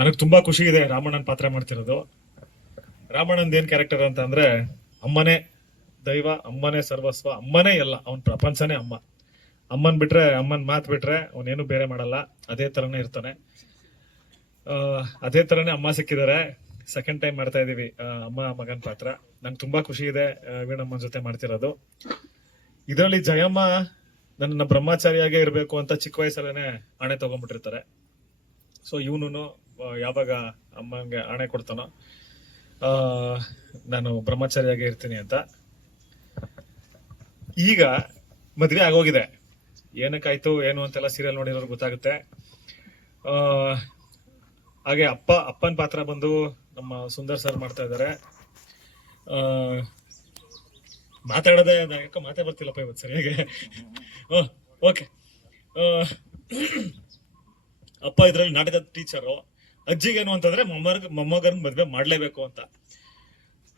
ನನಗೆ ತುಂಬಾ ಖುಷಿ ಇದೆ ರಾಮಣ್ಣನ್ ಪಾತ್ರ ಮಾಡ್ತಿರೋದು. ರಾಮಣ್ಣಂದ್ ಏನ್ ಕ್ಯಾರೆಕ್ಟರ್ ಅಂತ ಅಂದ್ರೆ ಅಮ್ಮನೇ ದೈವ, ಅಮ್ಮನೇ ಸರ್ವಸ್ವ, ಅಮ್ಮನೇ ಎಲ್ಲ, ಅವನ್ ಪ್ರಪಂಚನೇ ಅಮ್ಮ. ಅಮ್ಮನ್ ಬಿಟ್ರೆ, ಅಮ್ಮನ್ ಮಾತ್ ಬಿಟ್ರೆ ಅವನೇನು ಬೇರೆ ಮಾಡಲ್ಲ. ಅದೇ ತರನೇ ಇರ್ತಾನೆ. ಅದೇ ತರನೇ ಅಮ್ಮ ಸಿಕ್ಕಿದ್ದಾರೆ. ಸೆಕೆಂಡ್ ಟೈಮ್ ಮಾಡ್ತಾ ಇದೀವಿ ಅಮ್ಮ ಮಗನ್ ಪಾತ್ರ. ನಂಗೆ ತುಂಬಾ ಖುಷಿ ಇದೆ ವೀಣಮ್ಮನ್ ಜೊತೆ ಮಾಡ್ತಿರೋದು. ಇದರಲ್ಲಿ ಜಯಮ್ಮ ನನ್ನ ಬ್ರಹ್ಮಚಾರಿಯಾಗೆ ಇರ್ಬೇಕು ಅಂತ ಚಿಕ್ಕ ವಯಸ್ಸಲ್ಲೇನೆ ಆಣೆ ತಗೊಂಡ್ಬಿಟ್ಟಿರ್ತಾರೆ. ಸೊ ಇವನು ಯಾವಾಗ ಅಮ್ಮಂಗೆ ಆಣೆ ಕೊಡ್ತಾನೋ ನಾನು ಬ್ರಹ್ಮಚಾರಿಯಾಗೆ ಇರ್ತೀನಿ ಅಂತ. ಈಗ ಮದ್ವೆ ಆಗೋಗಿದೆ. ಏನಕ್ಕಾಯ್ತು ಏನು ಅಂತೆಲ್ಲ ಸೀರಿಯಲ್ ನೋಡಿರೋರು ಗೊತ್ತಾಗುತ್ತೆ. ಹಾಗೆ ಅಪ್ಪನ ಪಾತ್ರ ಬಂದು ನಮ್ಮ ಸುಂದರ್ ಸರ್ ಮಾಡ್ತಾ ಇದ್ದಾರೆ. ಮಾತಾಡೋದೇ ಯಾಕೋ ಮಾತೇ ಬರ್ತಿಲ್ಲಪ್ಪ ಇವತ್ತು ಸರಿಯಾಗಿ. ಓಕೆ. ಅಪ್ಪ ಇದ್ರಲ್ಲಿ ನಾಟಕದ ಟೀಚರು. ಅಜ್ಜಿಗೇನು ಅಂತಂದ್ರೆ ಮೊಮ್ಮಗನ್ ಮದ್ವೆ ಮಾಡ್ಲೇಬೇಕು ಅಂತ,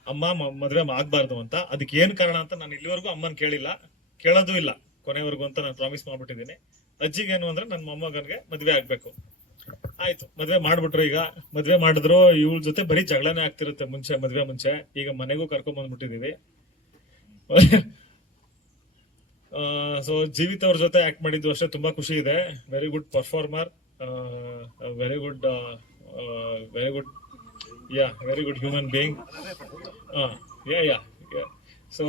ಅಮ್ಮ ಮದ್ವೆ ಆಗ್ಬಾರ್ದು ಅಂತ. ಅದಕ್ಕೆ ಏನ್ ಕಾರಣ ಅಂತ ನಾನು ಇಲ್ಲಿವರೆಗೂ ಅಮ್ಮನ್ ಕೇಳಿಲ್ಲ, ಕೇಳೋದು ಇಲ್ಲ ಕೊನೆವರೆಗೂ ಅಂತ ನಾನು ಪ್ರಾಮಿಸ್ ಮಾಡ್ಬಿಟ್ಟಿದ್ದೀನಿ. ಅಜ್ಜಿಗೇನು ಅಂದ್ರೆ ನನ್ನ ಮೊಮ್ಮಗನ್ಗೆ ಮದ್ವೆ ಆಗ್ಬೇಕು. ಆಯ್ತು, ಮದ್ವೆ ಮಾಡ್ಬಿಟ್ರು. ಈಗ ಮದ್ವೆ ಮಾಡಿದ್ರು, ಇವಳ ಜೊತೆ ಬರೀ ಜಗಳನೇ ಆಗ್ತಿರುತ್ತೆ ಮದ್ವೆ ಮುಂಚೆ. ಈಗ ಮನೆಗೂ ಕರ್ಕೊಂಡ್ ಬಂದ್ಬಿಟ್ಟಿದೀವಿ. ಸೊ ಜೀವಿತ್ ಅವ್ರ ಜೊತೆ ಆಕ್ಟ್ ಮಾಡಿದ್ದು ಅಷ್ಟೇ ತುಂಬಾ ಖುಷಿ ಇದೆ. Very good performer, very good very good human being. So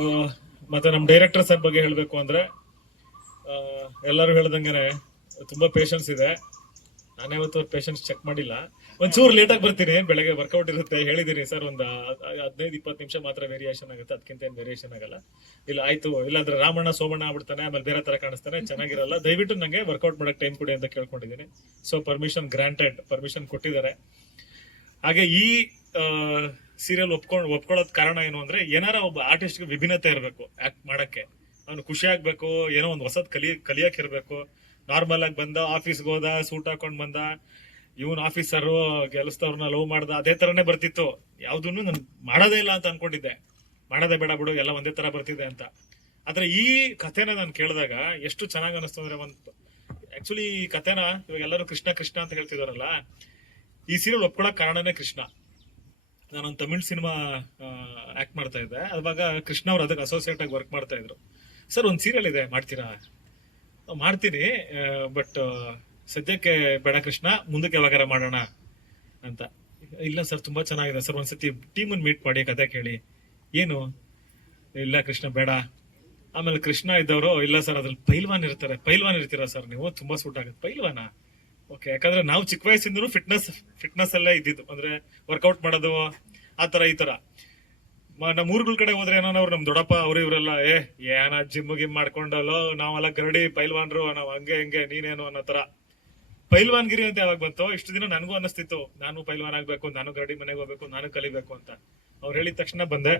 ಮತ್ತೆ ನಮ್ ಡೈರೆಕ್ಟರ್ ಸರ್ ಬಗ್ಗೆ ಹೇಳ್ಬೇಕು ಅಂದ್ರೆ ಎಲ್ಲರೂ ಹೇಳ್ದಂಗೆನೆ ತುಂಬಾ ಪೇಷನ್ಸ್ ಇದೆ. ನಾನೇ ಇವತ್ತು ಪೇಷನ್ಸ್ ಚೆಕ್ ಮಾಡಿಲ್ಲ. ಒಂಚೂರು ಲೇಟ್ ಆಗಿ ಬರ್ತೀನಿ, ಬೆಳಗ್ಗೆ ವರ್ಕೌಟ್ ಇರುತ್ತೆ ಹೇಳಿದೀನಿ ಸರ್. ಒಂದು 15-20 ನಿಮಿಷ ಮಾತ್ರ ವೇರಿಯೇಷನ್ ಆಗುತ್ತೆ, ಅದಕ್ಕಿಂತ ಏನ್ ವೇರಿಯೇಷನ್ ಆಗಲ್ಲ. ಇಲ್ಲ ಆಯ್ತು, ಇಲ್ಲಾಂದ್ರೆ ರಾಮಣ್ಣ ಸೋಮಣ್ಣ ಆಗ್ಬಿಡ್ತಾನೆ, ಆಮೇಲೆ ಬೇರೆ ತರ ಕಾಣಿಸ್ತಾನೆ, ಚೆನ್ನಾಗಿರಲ್ಲ. ದಯವಿಟ್ಟು ನಂಗೆ ವರ್ಕೌಟ್ ಮಾಡಕ್ ಟೈಮ್ ಕೊಡಿ ಅಂತ ಕೇಳ್ಕೊಂಡಿದ್ದೀನಿ. ಸೊ ಪರ್ಮಿಷನ್ ಗ್ರಾಂಟೆಡ್, ಪರ್ಮಿಷನ್ ಕೊಟ್ಟಿದ್ದಾರೆ. ಹಾಗೆ ಈ ಸೀರಿಯಲ್ ಒಪ್ಕೊಳ್ಳೋದ್ ಕಾರಣ ಏನು ಅಂದ್ರೆ, ಏನಾರ ಒಬ್ಬ ಆರ್ಟಿಸ್ಟ್ಗೆ ವಿಭಿನ್ನತೆ ಇರಬೇಕು ಆಕ್ಟ್ ಮಾಡಕ್ಕೆ. ಅವ್ನು ಖುಷಿ ಆಗ್ಬೇಕು, ಏನೋ ಒಂದು ಹೊಸದ್ ಕಲಿಯಕ್ ಇರ್ಬೇಕು. ನಾರ್ಮಲ್ ಆಗಿ ಬಂದ, ಆಫೀಸ್ಗೆ ಹೋದ, ಸೂಟ್ ಹಾಕೊಂಡ್ ಬಂದ, ಇವನ್ ಆಫೀಸರು ಕೆಲಸದವ್ರನ್ನ ಲವ್ ಮಾಡ್ದ, ಅದೇ ತರನೇ ಬರ್ತಿತ್ತು. ಯಾವ್ದನ್ನು ನಾನು ಮಾಡೋದೇ ಇಲ್ಲ ಅಂತ ಅನ್ಕೊಂಡಿದ್ದೆ. ಮಾಡೋದೇ ಬೇಡ ಬಿಡು, ಎಲ್ಲ ಒಂದೇ ತರ ಬರ್ತಿದೆ ಅಂತ. ಆದ್ರೆ ಈ ಕಥೆನ ನಾನು ಕೇಳಿದಾಗ ಎಷ್ಟು ಚೆನ್ನಾಗ್ ಅನಿಸ್ತು ಅಂದ್ರೆ, ಆಕ್ಚುಲಿ ಈ ಕಥೆನ ಇವಾಗ ಎಲ್ಲರೂ ಕೃಷ್ಣ ಕೃಷ್ಣ ಅಂತ ಹೇಳ್ತಿದಾರಲ್ಲ, ಈ ಸೀರಿಯಲ್ ಒಪ್ಕೊಳಕ್ ಕಾರಣನೇ ಕೃಷ್ಣ. ನಾನೊಂದು ತಮಿಳ್ ಸಿನಿಮಾ ಆಕ್ಟ್ ಮಾಡ್ತಾ ಇದ್ದೆ. ಅವಾಗ ಕೃಷ್ಣ ಅವ್ರು ಅದಕ್ಕೆ ಅಸೋಸಿಯೇಟ್ ಆಗಿ ವರ್ಕ್ ಮಾಡ್ತಾ ಇದ್ರು. ಸರ್ ಒಂದ್ ಸೀರಿಯಲ್ ಇದೆ, ಮಾಡ್ತೀರಾ? ಮಾಡ್ತೀನಿ, ಬಟ್ ಸದ್ಯಕ್ಕೆ ಬೇಡ ಕೃಷ್ಣ, ಮುಂದಕ್ಕೆ ಯಾವಾಗಾರ ಮಾಡೋಣ ಅಂತ. ಇಲ್ಲ ಸರ್ ತುಂಬಾ ಚೆನ್ನಾಗಿದೆ ಸರ್, ಒಂದ್ಸತಿ ಟೀಮನ್ ಮೀಟ್ ಮಾಡಿ ಕತೆ ಕೇಳಿ. ಏನು? ಇಲ್ಲ ಕೃಷ್ಣ ಬೇಡ. ಆಮೇಲೆ ಕೃಷ್ಣ ಇದ್ದವರು, ಇಲ್ಲ ಸರ್ ಅದ್ರಲ್ಲಿ ಪೈಲ್ವಾನ್ ಇರ್ತಾರೆ, ಪೈಲ್ವಾನ್ ಇರ್ತೀರಾ ಸರ್ ನೀವು, ತುಂಬಾ ಸೂಟ್ ಆಗುತ್ತೆ. ಪೈಲ್ವಾನ? ಓಕೆ. ಯಾಕಂದ್ರೆ ನಾವು ಚಿಕ್ಕ ವಯಸ್ಸಿಂದನೂ ಫಿಟ್ನೆಸ್ ಅಲ್ಲೇ ಇದ್ದಿದ್ದು, ಅಂದ್ರೆ ವರ್ಕೌಟ್ ಮಾಡೋದು ಆ ತರ ಈ ತರ. ನಮ್ಮ ಊರುಗಳ ಕಡೆ ಹೋದ್ರೆ ಏನೋ ನಮ್ ದೊಡ್ಡಪ್ಪ ಅವ್ರು ಇವರೆಲ್ಲ ಏನ ಜಿಮ್ ಗಿಮ್ ಮಾಡ್ಕೊಂಡಲ್ಲೋ, ನಾವೆಲ್ಲ ಗರಡಿ ಪೈಲ್ವಾನ್ರು, ನಾವ್ ಹಂಗೆ ಹಿಂಗೆ, ನೀನೇನು ಅನ್ನೋ ತರ. ಪೈಲ್ವಾನ್ಗಿರಿ ಅಂತ ಯಾವಾಗ ಬಂತು? ಇಷ್ಟು ದಿನ ನನಗೂ ಅನಿಸ್ತಿತ್ತು ನಾನು ಪೈಲ್ವಾನ್ ಆಗ್ಬೇಕು, ನಾನು ಗರಡಿ ಮನೆಗೆ ಹೋಗ್ಬೇಕು, ನಾನು ಕಲಿಬೇಕು ಅಂತ. ಅವ್ರು ಹೇಳಿದ ತಕ್ಷಣ ಬಂದೆ.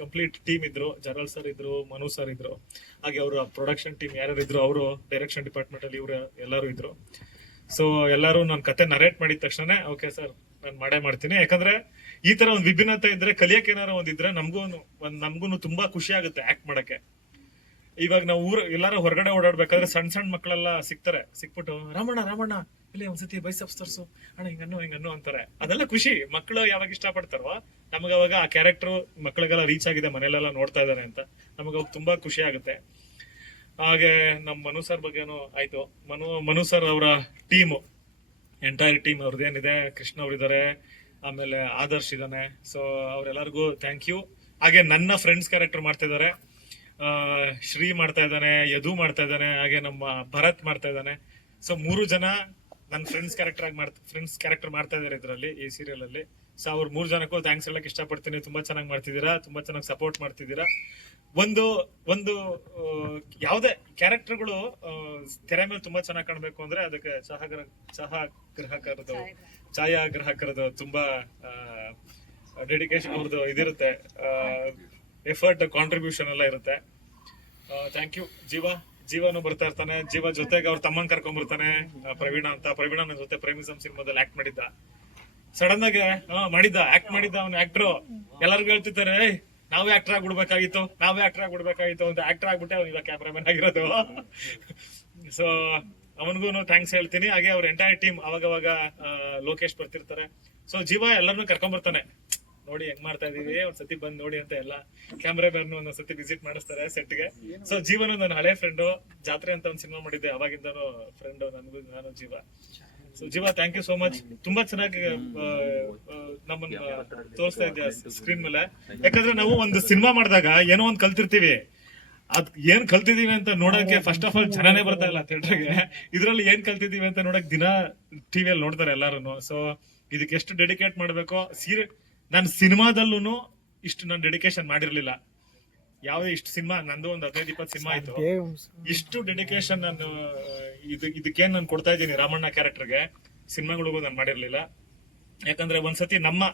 ಕಂಪ್ಲೀಟ್ ಟೀಮ್ ಇದ್ರು, ಜರಲ್ ಸರ್ ಇದ್ರು, ಮನು ಸರ್ ಇದ್ರು, ಹಾಗೆ ಅವರು ಪ್ರೊಡಕ್ಷನ್ ಟೀಮ್ ಯಾರು ಇದ್ರು, ಅವರು ಡೈರೆಕ್ಷನ್ ಡಿಪಾರ್ಟ್ಮೆಂಟ್ ಅಲ್ಲಿ ಇವ್ರು ಎಲ್ಲರೂ ಇದ್ರು. ಸೊ ಎಲ್ಲರೂ ನನ್ನ ಕತೆ ನರೇಟ್ ಮಾಡಿದ ತಕ್ಷಣ ಓಕೆ ಸರ್ ನಾನು ಮಾಡೇ ಮಾಡ್ತೀನಿ. ಯಾಕಂದ್ರೆ ಈ ತರ ಒಂದು ವಿಭಿನ್ನತೆ ಇದ್ರೆ, ಕಲಿಯಕ್ಕೆ ಏನಾರ ಒಂದಿದ್ರೆ ನಮ್ಗೂ ತುಂಬಾ ಖುಷಿ ಆಗುತ್ತೆ ಆಕ್ಟ್ ಮಾಡಕ್ಕೆ. ಇವಾಗ ನಾವು ಎಲ್ಲಾರು ಹೊರಗಡೆ ಓಡಾಡ್ಬೇಕಾದ್ರೆ ಸಣ್ಣ ಮಕ್ಕಳೆಲ್ಲ ಸಿಕ್ಬಿಟ್ಟು ರಾಮಣ್ಣ ಇಲ್ಲಿ ಒಂದ್ಸತಿ ಬೈಸಪ್ಸ್ ತರ್ಸು ಅಣ್ಣ, ಹಿಂಗನ್ನು ಅಂತಾರೆ. ಅದೆಲ್ಲ ಖುಷಿ. ಮಕ್ಕಳು ಯಾವಾಗ ಇಷ್ಟಪಡ್ತಾರೋ ನಮಗ ಅವಾಗ ಆ ಕ್ಯಾರೆಕ್ಟರ್ ಮಕ್ಕಳಿಗೆಲ್ಲ ರೀಚ್ ಆಗಿದೆ, ಮನೇಲೆಲ್ಲ ನೋಡ್ತಾ ಇದಾರೆ ಅಂತ ನಮಗ ತುಂಬಾ ಖುಷಿ ಆಗುತ್ತೆ. ಹಾಗೆ ನಮ್ ಮನು ಸರ್ ಬಗ್ಗೆನೂ ಆಯ್ತು. ಮನು ಸರ್ ಅವರ ಟೀಮು, ಎಂಟೈರ್ ಟೀಮ್ ಅವ್ರದ್ದೇನಿದೆ, ಕೃಷ್ಣ ಅವ್ರಿದ್ದಾರೆ, ಆಮೇಲೆ ಆದರ್ಶ್ ಇದ್ದಾನೆ. ಸೊ ಅವ್ರೆಲ್ಲರಿಗೂ ಥ್ಯಾಂಕ್ ಯು. ಹಾಗೆ ನನ್ನ ಫ್ರೆಂಡ್ಸ್ ಕ್ಯಾರೆಕ್ಟರ್ ಮಾಡ್ತಾ ಇದಾರೆ. ಶ್ರೀ ಮಾಡ್ತಾ ಇದ್ದಾನೆ, ಯದು ಮಾಡ್ತಾ ಇದ್ದಾನೆ, ಹಾಗೆ ನಮ್ಮ ಭರತ್ ಮಾಡ್ತಾ ಇದ್ದಾನೆ. ಸೊ 3 ಜನ ನನ್ನ ಫ್ರೆಂಡ್ಸ್ ಕ್ಯಾರೆಕ್ಟರ್ ಮಾಡ್ತಾ ಇದಾರೆ ಇದರಲ್ಲಿ, ಈ ಸೀರಿಯಲ್ ಅಲ್ಲಿ. ಸೊ ಅವ್ರ 3 ಜನಕ್ಕೂ ಥ್ಯಾಂಕ್ಸ್ ಹೇಳಕ್ ಇಷ್ಟಪಡ್ತೀನಿ. ತುಂಬಾ ಚೆನ್ನಾಗಿ ಮಾಡ್ತಿದ್ದೀರಾ, ತುಂಬಾ ಚೆನ್ನಾಗಿ ಸಪೋರ್ಟ್ ಮಾಡ್ತಿದ್ದೀರಾ. ಒಂದು ಯಾವುದೇ ಕ್ಯಾರೆಕ್ಟರ್ಗಳು ತೆರೆ ಮೇಲೆ ತುಂಬಾ ಚೆನ್ನಾಗಿ ಕಾಣ್ಬೇಕು ಅಂದ್ರೆ ಅದಕ್ಕೆ ಛಾಯಾಗ್ರಾಹಕರದು ತುಂಬಾ ಡೆಡಿಕೇಶನ್, ಅವ್ರದ್ದು ಇದಿರುತ್ತೆ, ಎಫರ್ಟ್, ಕಾಂಟ್ರಿಬ್ಯೂಷನ್ ಎಲ್ಲ ಇರುತ್ತೆ. Thank you. ಜೀವನು ಬರ್ತಾ ಇರ್ತಾನೆ. ಜೀವ ಜೊತೆಗೆ ಅವ್ರ ತಮ್ಮನ್ ಕರ್ಕೊಂಡ್ ಬರ್ತಾನೆ, ಪ್ರವೀಣ ಅಂತ. ಪ್ರವೀಣ ನನ್ನ ಜೊತೆ ಪ್ರೇಮಿಸಂ ಸಿನಿಮಾದಲ್ಲಿ ಆಕ್ಟ್ ಮಾಡಿದ್ದ. ಸಡನ್ ಆಗಿ ಆಕ್ಟ್ ಮಾಡಿದ್ದ ಅವ್ನು ಆಕ್ಟರ್. ಎಲ್ಲರಿಗೂ ಹೇಳ್ತಿದ್ದಾರೆ ನಾವೇ ಆಕ್ಟರ್ ಆಗ್ಬಿಡ್ಬೇಕಾಗಿತ್ತು ಅಂತ. ಆಕ್ಟರ್ ಆಗ್ಬಿಟ್ಟೆ ಅವ್ನು ಈಗ ಕ್ಯಾಮ್ರಾಮನ್ ಆಗಿರೋದು. ಸೊ ಅವನಿಗೂ ಥ್ಯಾಂಕ್ಸ್ ಹೇಳ್ತೀನಿ. ಹಾಗೆ ಅವ್ರ ಎಂಟೈರ್ ಟೀಮ್ ಅವಾಗವಾಗ ಲೋಕೇಶ್ ಬರ್ತಿರ್ತಾರೆ. ಸೊ ಜೀವ ಎಲ್ಲರನ್ನೂ ಕರ್ಕೊಂಡ್ ಬರ್ತಾನೆ, ನೋಡಿ ಹೆಂಗ್ ಮಾಡ್ತಾ ಇದೀವಿ, ಒಂದ್ಸತಿ ಬಂದ್ ನೋಡಿ ಅಂತ ಎಲ್ಲ ಕ್ಯಾಮ್ರಾಮನ್ ಒಂದೊಂದ್ಸತಿ ವಿಸಿಟ್ ಮಾಡಿಸ್ತಾರೆ ಸೆಟ್ಗೆ. ಸೊ ಜೀವನ ನನ್ನ ಹಳೆ ಫ್ರೆಂಡು, ಜಾತ್ರೆ ಅಂತ ಒಂದು ಸಿನಿಮಾ ಮಾಡಿದ್ದೆ, ಅವಾಗಿಂದನೂ ಫ್ರೆಂಡು ನನಗೂ, ನಾನು ಜೀವ. ಸೊ ಜೀವ ಥ್ಯಾಂಕ್ ಯು ಸೋ ಮಚ್. ತುಂಬಾ ಚೆನ್ನಾಗಿ ನಮ್ಮನ್ನ ತೋರಿಸ್ತಾ ಇದ್ದೆ ಸ್ಕ್ರೀನ್ ಮೇಲೆ. ಯಾಕಂದ್ರೆ ನಾವು ಒಂದು ಸಿನಿಮಾ ಮಾಡಿದಾಗ ಏನೋ ಒಂದ್ ಕಲ್ತಿರ್ತೀವಿ, ಅದ್ ಏನ್ ಕಲ್ತಿದೀವಿ ಅಂತ ನೋಡಕ್ಕೆ ಫಸ್ಟ್ ಆಫ್ ಆಲ್ ಜನನೇ ಬರ್ತಾ ಇಲ್ಲ ಥಿಯೇಟರ್ಗೆ. ಇದ್ರಲ್ಲಿ ಏನ್ ಕಲ್ತಿದೀವಿ ಅಂತ ನೋಡಕ್ ದಿನ ಟಿವಿಯಲ್ಲಿ ನೋಡ್ತಾರೆ ಎಲ್ಲಾರು. ಸೊ ಇದಕ್ಕೆ ಎಷ್ಟು ಡೆಡಿಕೇಟ್ ಮಾಡ್ಬೇಕೋ, ನಾನು ಸಿನಿಮಾದಲ್ಲೂ ಇಷ್ಟು ನಾನು ಡೆಡಿಕೇಶನ್ ಮಾಡಿರ್ಲಿಲ್ಲ. ಯಾವುದೇ ಇಷ್ಟು ಸಿನಿಮಾ, ನಂದು ಒಂದು 15-20 ಸಿನಿಮಾ ಆಯ್ತು, ಇಷ್ಟು ಡೆಡಿಕೇಶನ್ ನಾನು ಇದಕ್ಕೇನ್ ನಾನು ಕೊಡ್ತಾ ಇದ್ದೀನಿ ರಾಮಣ್ಣ ಕ್ಯಾರೆಕ್ಟರ್ಗೆ, ಸಿನಿಮಾಗಳಿಗೂ ನಾನು ಮಾಡಿರ್ಲಿಲ್ಲ. ಯಾಕಂದ್ರೆ ಒಂದ್ಸತಿ ನಮ್ಮ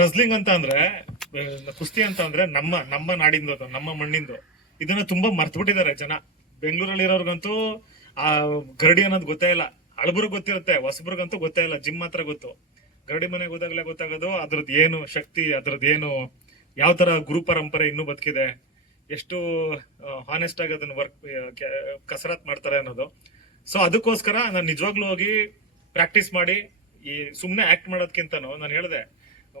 ರಸ್ಲಿಂಗ್ ಅಂತ ಅಂದ್ರೆ, ಕುಸ್ತಿ ಅಂತ ಅಂದ್ರೆ ನಮ್ಮ ನಾಡಿಂದು, ನಮ್ಮ ಮಣ್ಣಿಂದು, ಇದನ್ನ ತುಂಬಾ ಮರ್ತು ಬಿಟ್ಟಿದ್ದಾರೆ ಜನ. ಬೆಂಗಳೂರಲ್ಲಿ ಇರೋರ್ಗಂತೂ ಆ ಗರಡಿ ಅನ್ನೋದು ಗೊತ್ತೇ ಇಲ್ಲ, ಹಳಬ್ರಿಗೆ ಗೊತ್ತಿರುತ್ತೆ, ಹೊಸಬ್ರಿಗಂತೂ ಗೊತ್ತೇ ಇಲ್ಲ. ಜಿಮ್ ಮಾತ್ರ ಗೊತ್ತು. ಗರಡಿ ಮನೆಗೆ ಹೋದಾಗಲೇ ಗೊತ್ತಾಗೋದು ಅದ್ರದ್ದು ಏನು ಶಕ್ತಿ, ಅದ್ರದ್ದು ಏನು, ಯಾವ ತರ ಗುರು ಪರಂಪರೆ ಇನ್ನೂ ಬದುಕಿದೆ, ಎಷ್ಟು ಹಾನೆಸ್ಟ್ ಆಗಿ ಅದನ್ನ ಕಸರತ್ ಮಾಡ್ತಾರೆ ಅನ್ನೋದು. ಸೊ ಅದಕ್ಕೋಸ್ಕರ ನಾನು ನಿಜವಾಗ್ಲೂ ಹೋಗಿ ಪ್ರಾಕ್ಟೀಸ್ ಮಾಡಿ, ಈ ಸುಮ್ನೆ ಆಕ್ಟ್ ಮಾಡೋದ್ಕಿಂತನೂ ನಾನು ಹೇಳಿದೆ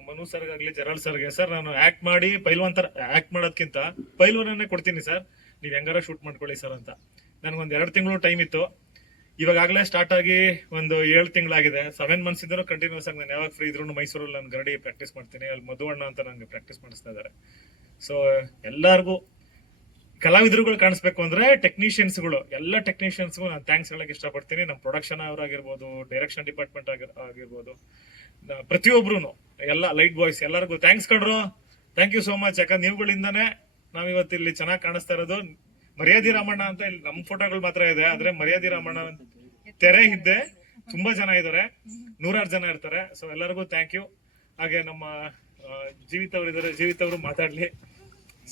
ಮನು ಸರ್ಗಾಗ್ಲಿ, ಜರಾಳ್ ಸರ್ಗೆ, ಸರ್ ನಾನು ಆಕ್ಟ್ ಮಾಡಿ ಪೈಲ್ವಾನ್ ತರ ಆಕ್ಟ್ ಮಾಡೋದ್ಕಿಂತ ಪೈಲ್ವಾನನ್ನೇ ಕೊಡ್ತೀನಿ ಸರ್, ನೀವ್ ಹೆಂಗಾರ ಶೂಟ್ ಮಾಡ್ಕೊಳ್ಳಿ ಸರ್ ಅಂತ. ನನ್ಗೊಂದ್ 2 ತಿಂಗಳು ಟೈಮ್ ಇತ್ತು. ಇವಾಗಲೇ ಸ್ಟಾರ್ಟ್ ಆಗಿ ಒಂದು 7 ತಿಂಗಳಾಗಿದೆ. 7 ಮಂತ್ಸ್ ಇದ್ರೂ ಕಂಟಿನ್ಯೂಸ್ ಆಗಿ ನಾನು ಯಾವಾಗ ಫ್ರೀ ಇದ್ರು ಮೈಸೂರಲ್ಲಿ ನಾನು ಗರಡಿ ಪ್ರಾಕ್ಟೀಸ್ ಮಾಡ್ತೀನಿ. ಅಲ್ಲಿ ಮಧುವಣ್ಣ ಅಂತ ನಂಗೆ ಪ್ರಾಕ್ಟೀಸ್ ಮಾಡಿಸ್ತಾ ಇದ್ದಾರೆ. ಸೊ ಎಲ್ಲಾರ್ಗು ಕಲಾವಿದರುಗಳು ಕಾಣಿಸ್ಬೇಕು ಅಂದ್ರೆ ಟೆಕ್ನಿಷಿಯನ್ಸ್ಗಳು, ಎಲ್ಲ ಟೆಕ್ನಿಷಿಯನ್ಸ್ಗೂ ನಾನು ಥ್ಯಾಂಕ್ಸ್ ಹೇಳಕ್ ಇಷ್ಟಪಡ್ತೀನಿ. ನಮ್ಮ ಪ್ರೊಡಕ್ಷನ್ ಅವರಾಗಿರ್ಬೋದು, ಡೈರೆಕ್ಷನ್ ಡಿಪಾರ್ಟ್ಮೆಂಟ್ ಆಗಿರ್ಬೋದು, ಪ್ರತಿಯೊಬ್ರು, ಎಲ್ಲ ಲೈಟ್ ಬಾಯ್ಸ್ ಎಲ್ಲರಿಗೂ ಥ್ಯಾಂಕ್ಸ್ ಕಣ್ರು. Thank you so much. ಯಾಕಂದ್ರೆ ನೀವುಗಳಿಂದಾನೇ ನಾವಿವತ್ತು ಇಲ್ಲಿ ಚೆನ್ನಾಗಿ ಕಾಣಿಸ್ತಾ ಇರೋದು. ಮರ್ಯಾದಿ ರಾಮಣ್ಣ ಅಂತ ಇಲ್ಲಿ ನಮ್ಮ ಫೋಟೋಗಳು ಮಾತ್ರ ಇದೆ, ಆದ್ರೆ ಮರ್ಯಾದಿ ರಾಮಣ್ಣ ತೆರೆ ಹಿಂದೆ ತುಂಬಾ ಜನ ಇದ್ದಾರೆ, 100 ಜನ ಇರ್ತಾರೆ. ಸೊ ಎಲ್ಲರಿಗೂ ಥ್ಯಾಂಕ್ ಯು. ಹಾಗೆ ನಮ್ಮ ಜೀವಿತ್ ಅವರು ಇದ್ದಾರೆ, ಜೀವಿತ್ ಅವರು ಮಾತಾಡ್ಲಿ.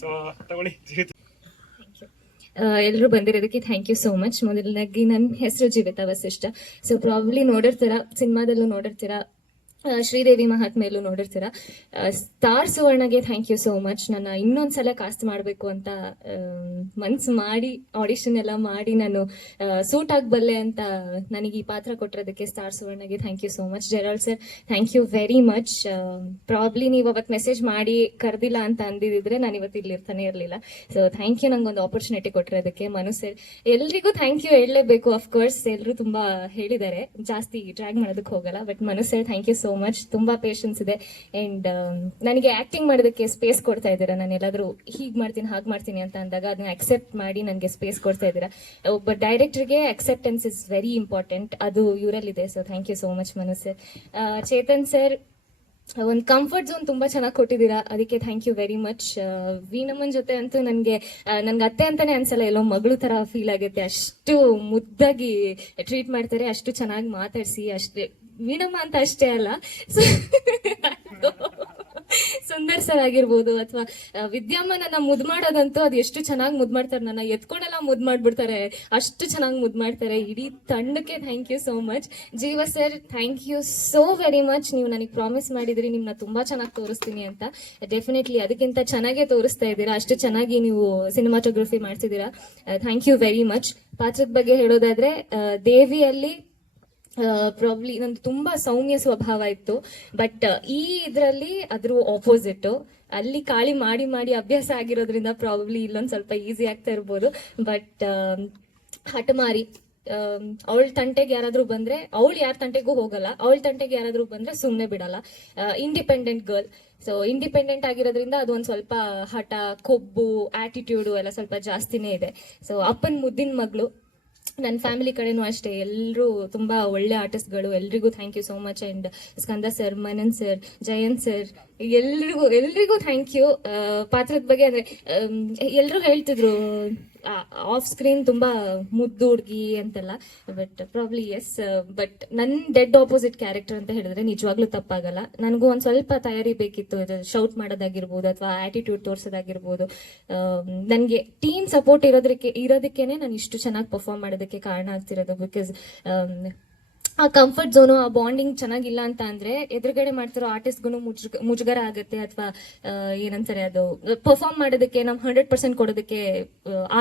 ಸೊ ತಗೊಳ್ಳಿ ಜೀವಿತ್. ಎಲ್ಲರೂ ಬಂದಿರೋದಕ್ಕೆ ಥ್ಯಾಂಕ್ ಯು ಸೋ ಮಚ್. ಮೊದಲನಾಗಿ ನನ್ನ ಹೆಸರು ಜೀವಿತಾ ವಸಿಷ್ಠ. ಸೊ ಪ್ರಾಬ್ಲಿ ನೋಡಿರ್ತೀರಾ, ಸಿನಿಮಾದಲ್ಲೂ ನೋಡಿರ್ತೀರಾ, ಶ್ರೀದೇವಿ ಮಹಾತ್ಮೆಯಲ್ಲೂ ನೋಡಿರ್ತೀರಾ. ಸ್ಟಾರ್ ಸುವರ್ಣಗೆ ಥ್ಯಾಂಕ್ ಯು ಸೋ ಮಚ್. ನನ್ನ ಇನ್ನೊಂದ್ಸಲ ಕಾಸ್ಟ್ ಮಾಡಬೇಕು ಅಂತ ಮನ್ಸು ಮಾಡಿ ಆಡಿಷನ್ ಎಲ್ಲ ಮಾಡಿ ನಾನು ಸೂಟ್ ಆಗಬಲ್ಲೆ ಅಂತ ನನಗೆ ಈ ಪಾತ್ರ ಕೊಟ್ಟಿರೋದಕ್ಕೆ ಸ್ಟಾರ್ ಸುವರ್ಣಗೆ thank you so much. Gerald sir thank you very much. Probably ನೀವು ಅವತ್ತು ಮೆಸೇಜ್ ಮಾಡಿ ಕರೆದಿಲ್ಲ ಅಂತ ಅಂದಿದ್ರೆ ನಾನು ಇವತ್ತು ಇಲ್ಲಿ ಇರ್ತಾನೆ ಇರಲಿಲ್ಲ. ಸೊ ಥ್ಯಾಂಕ್ ಯು ನಂಗೊಂದು ಆಪರ್ಚುನಿಟಿ ಕೊಟ್ಟಿರೋದಕ್ಕೆ. ಮನು ಸರ್ ಎಲ್ರಿಗೂ ಥ್ಯಾಂಕ್ ಯು ಹೇಳಲೇಬೇಕು. ಅಫ್ಕೋರ್ಸ್ ಎಲ್ಲರೂ ತುಂಬಾ ಹೇಳಿದ್ದಾರೆ, ಜಾಸ್ತಿ ಡ್ರ್ಯಾಗ್ ಮಾಡೋದಕ್ಕೆ ಹೋಗಲ್ಲ. But Manu sir thank you so much. ತುಂಬಾ ಪೇಷನ್ಸ್ ಇದೆ ಅಂಡ್ ನನಗೆ ಆಕ್ಟಿಂಗ್ ಮಾಡೋದಕ್ಕೆ ಸ್ಪೇಸ್ ಕೊಡ್ತಾ ಇದ್ದೀರಾ. ನಾನು ಎಲ್ಲಾದ್ರೂ ಹೀಗ್ ಮಾಡ್ತೀನಿ ಹಾಗೆ ಮಾಡ್ತೀನಿ ಅಂತ ಅಂದಾಗ ಅದನ್ನ ಅಕ್ಸೆಪ್ಟ್ ಮಾಡಿ ನನಗೆ ಸ್ಪೇಸ್ ಕೊಡ್ತಾ ಇದ್ದೀರಾ. ಒಬ್ಬ ಡೈರೆಕ್ಟರ್ಗೆ ಅಕ್ಸೆಪ್ಟೆನ್ಸ್ ಇಸ್ ವೆರಿ ಇಂಪಾರ್ಟೆಂಟ್, ಅದು ಇವರಲ್ಲಿದೆ. So thank you so much Manu sir. Chetan sir ಒಂದು ಕಂಫರ್ಟ್ ಝೋನ್ ತುಂಬಾ ಚೆನ್ನಾಗಿ ಕೊಟ್ಟಿದ್ದೀರಾ, ಅದಕ್ಕೆ ಥ್ಯಾಂಕ್ ಯು ವೆರಿ ಮಚ್. ವೀಣಮ್ಮನ್ ಜೊತೆ ಅಂತೂ ನನ್ಗೆ ಅತ್ತೆ ಅಂತಾನೆ ಅನ್ಸಲ್ಲ, ಎಲ್ಲೋ ಮಗಳು ತರ ಫೀಲ್ ಆಗುತ್ತೆ. ಅಷ್ಟು ಮುದ್ದಾಗಿ ಟ್ರೀಟ್ ಮಾಡ್ತಾರೆ, ಅಷ್ಟು ಚೆನ್ನಾಗಿ ಮಾತಾಡಿಸಿ, ಅಷ್ಟೇ ವೀಣಮ್ಮ ಅಂತ ಅಷ್ಟೇ ಅಲ್ಲ, ಸುಂದರ್ ಸರ್ ಆಗಿರ್ಬೋದು ಅಥವಾ ವಿದ್ಯಾಮ್ಮನ ಮುದ್ ಮಾಡೋದಂತೂ ಅದು ಎಷ್ಟು ಚೆನ್ನಾಗಿ ಮುದ್ ಮಾಡ್ತಾರೆ. ನನ್ನ ಎತ್ಕೊಂಡೆಲ್ಲ ಮುದ್ ಮಾಡ್ಬಿಡ್ತಾರೆ, ಅಷ್ಟು ಚೆನ್ನಾಗಿ ಮುದ್ ಮಾಡ್ತಾರೆ. ಇಡೀ ತಂಡಕ್ಕೆ thank you so much. Jeeva sir thank you so very much. ನೀವು ನನಗೆ ಪ್ರಾಮಿಸ್ ಮಾಡಿದ್ರಿ ನಿಮ್ನ ತುಂಬಾ ಚೆನ್ನಾಗಿ ತೋರಿಸ್ತೀನಿ ಅಂತ. ಡೆಫಿನೆಟ್ಲಿ ಅದಕ್ಕಿಂತ ಚೆನ್ನಾಗೇ ತೋರಿಸ್ತಾ ಇದ್ದೀರಾ, ಅಷ್ಟು ಚೆನ್ನಾಗಿ ನೀವು ಸಿನಿಮಾಟೋಗ್ರಫಿ ಮಾಡ್ತಿದ್ದೀರಾ. Thank you very much. ಪಾತ್ರದ ಬಗ್ಗೆ ಹೇಳೋದಾದ್ರೆ, ದೇವಿಯಲ್ಲಿ ಪ್ರಾಬ್ಲಿ ನಂದು ತುಂಬಾ ಸೌಮ್ಯ ಸ್ವಭಾವ ಇತ್ತು, ಬಟ್ ಈ ಇದರಲ್ಲಿ ಅದ್ರ ಆಪೋಸಿಟ್. ಅಲ್ಲಿ ಕಾಳಿ ಮಾಡಿ ಮಾಡಿ ಅಭ್ಯಾಸ ಆಗಿರೋದ್ರಿಂದ ಪ್ರಾಬ್ಲಿ ಇಲ್ಲೊಂದು ಸ್ವಲ್ಪ ಈಸಿ ಆಗ್ತಾ ಇರ್ಬೋದು. ಬಟ್ ಹಠಮಾರಿ, ಅವಳ ತಂಟೆಗೆ ಯಾರಾದ್ರೂ ಬಂದ್ರೆ, ಅವಳು ಯಾರ ತಂಟೆಗೂ ಹೋಗಲ್ಲ, ಅವಳ ತಂಟೆಗೆ ಯಾರಾದ್ರೂ ಬಂದ್ರೆ ಸುಮ್ಮನೆ ಬಿಡಲ್ಲ. Independent girl. ಸೊ ಇಂಡಿಪೆಂಡೆಂಟ್ ಆಗಿರೋದ್ರಿಂದ ಅದು ಒಂದು ಸ್ವಲ್ಪ ಹಠ, ಕೊಬ್ಬು, ಆಟಿಟ್ಯೂಡು ಎಲ್ಲ ಸ್ವಲ್ಪ ಜಾಸ್ತಿನೇ ಇದೆ. ಸೊ ಅಪ್ಪನ ಮುದ್ದಿನ ಮಗಳು. ನನ್ನ ಫ್ಯಾಮಿಲಿ ಕಡೆನೂ ಅಷ್ಟೇ, ಎಲ್ಲರೂ ತುಂಬಾ ಒಳ್ಳೆ ಆರ್ಟಿಸ್ಟ್ಗಳು. ಎಲ್ರಿಗೂ thank you so much. And Skanda sir, Manan sir, Jayant sir, ಎಲ್ರಿಗೂ ಥ್ಯಾಂಕ್ ಯು. ಪಾತ್ರದ ಬಗ್ಗೆ ಅಂದ್ರೆ ಎಲ್ಲರೂ ಹೇಳ್ತಿದ್ರು ಆಫ್ ಸ್ಕ್ರೀನ್ ತುಂಬಾ ಮುದ್ದು ಹುಡುಗಿ ಅಂತೆಲ್ಲ, ಬಟ್ ಪ್ರಾಬ್ಲಿ ಎಸ್. ಬಟ್ ನನ್ನ ಡೆಡ್ ಆಪೋಸಿಟ್ ಕ್ಯಾರೆಕ್ಟರ್ ಅಂತ ಹೇಳಿದ್ರೆ ನಿಜವಾಗ್ಲೂ ತಪ್ಪಾಗಲ್ಲ. ನನಗೂ ಒಂದು ಸ್ವಲ್ಪ ತಯಾರಿ ಬೇಕಿತ್ತು, ಶೌಟ್ ಮಾಡೋದಾಗಿರ್ಬೋದು ಅಥವಾ ಆಟಿಟ್ಯೂಡ್ ತೋರಿಸೋದಾಗಿರ್ಬೋದು. ನನಗೆ ಟೀಮ್ ಸಪೋರ್ಟ್ ಇರೋದಕ್ಕೇನೆ ನಾನು ಇಷ್ಟು ಚೆನ್ನಾಗಿ ಪರ್ಫಾರ್ಮ್ ಮಾಡೋದಕ್ಕೆ ಕಾರಣ ಆಗ್ತಿರೋದು. ಬಿಕಾಸ್ ಆ ಕಂಫರ್ಟ್ ಝೋನು, ಆ ಬಾಂಡಿಂಗ್ ಚೆನ್ನಾಗಿಲ್ಲ ಅಂತ ಅಂದ್ರೆ ಎದುರುಗಡೆ ಮಾಡ್ತಿರೋ ಆರ್ಟಿಸ್ಟ್ಗೂ ಮುಜುಗರ ಆಗುತ್ತೆ, ಅಥವಾ ಏನಂತಾರೆ ಅದು ಪರ್ಫಾರ್ಮ್ ಮಾಡೋದಕ್ಕೆ ನಾವು 100% ಕೊಡೋದಕ್ಕೆ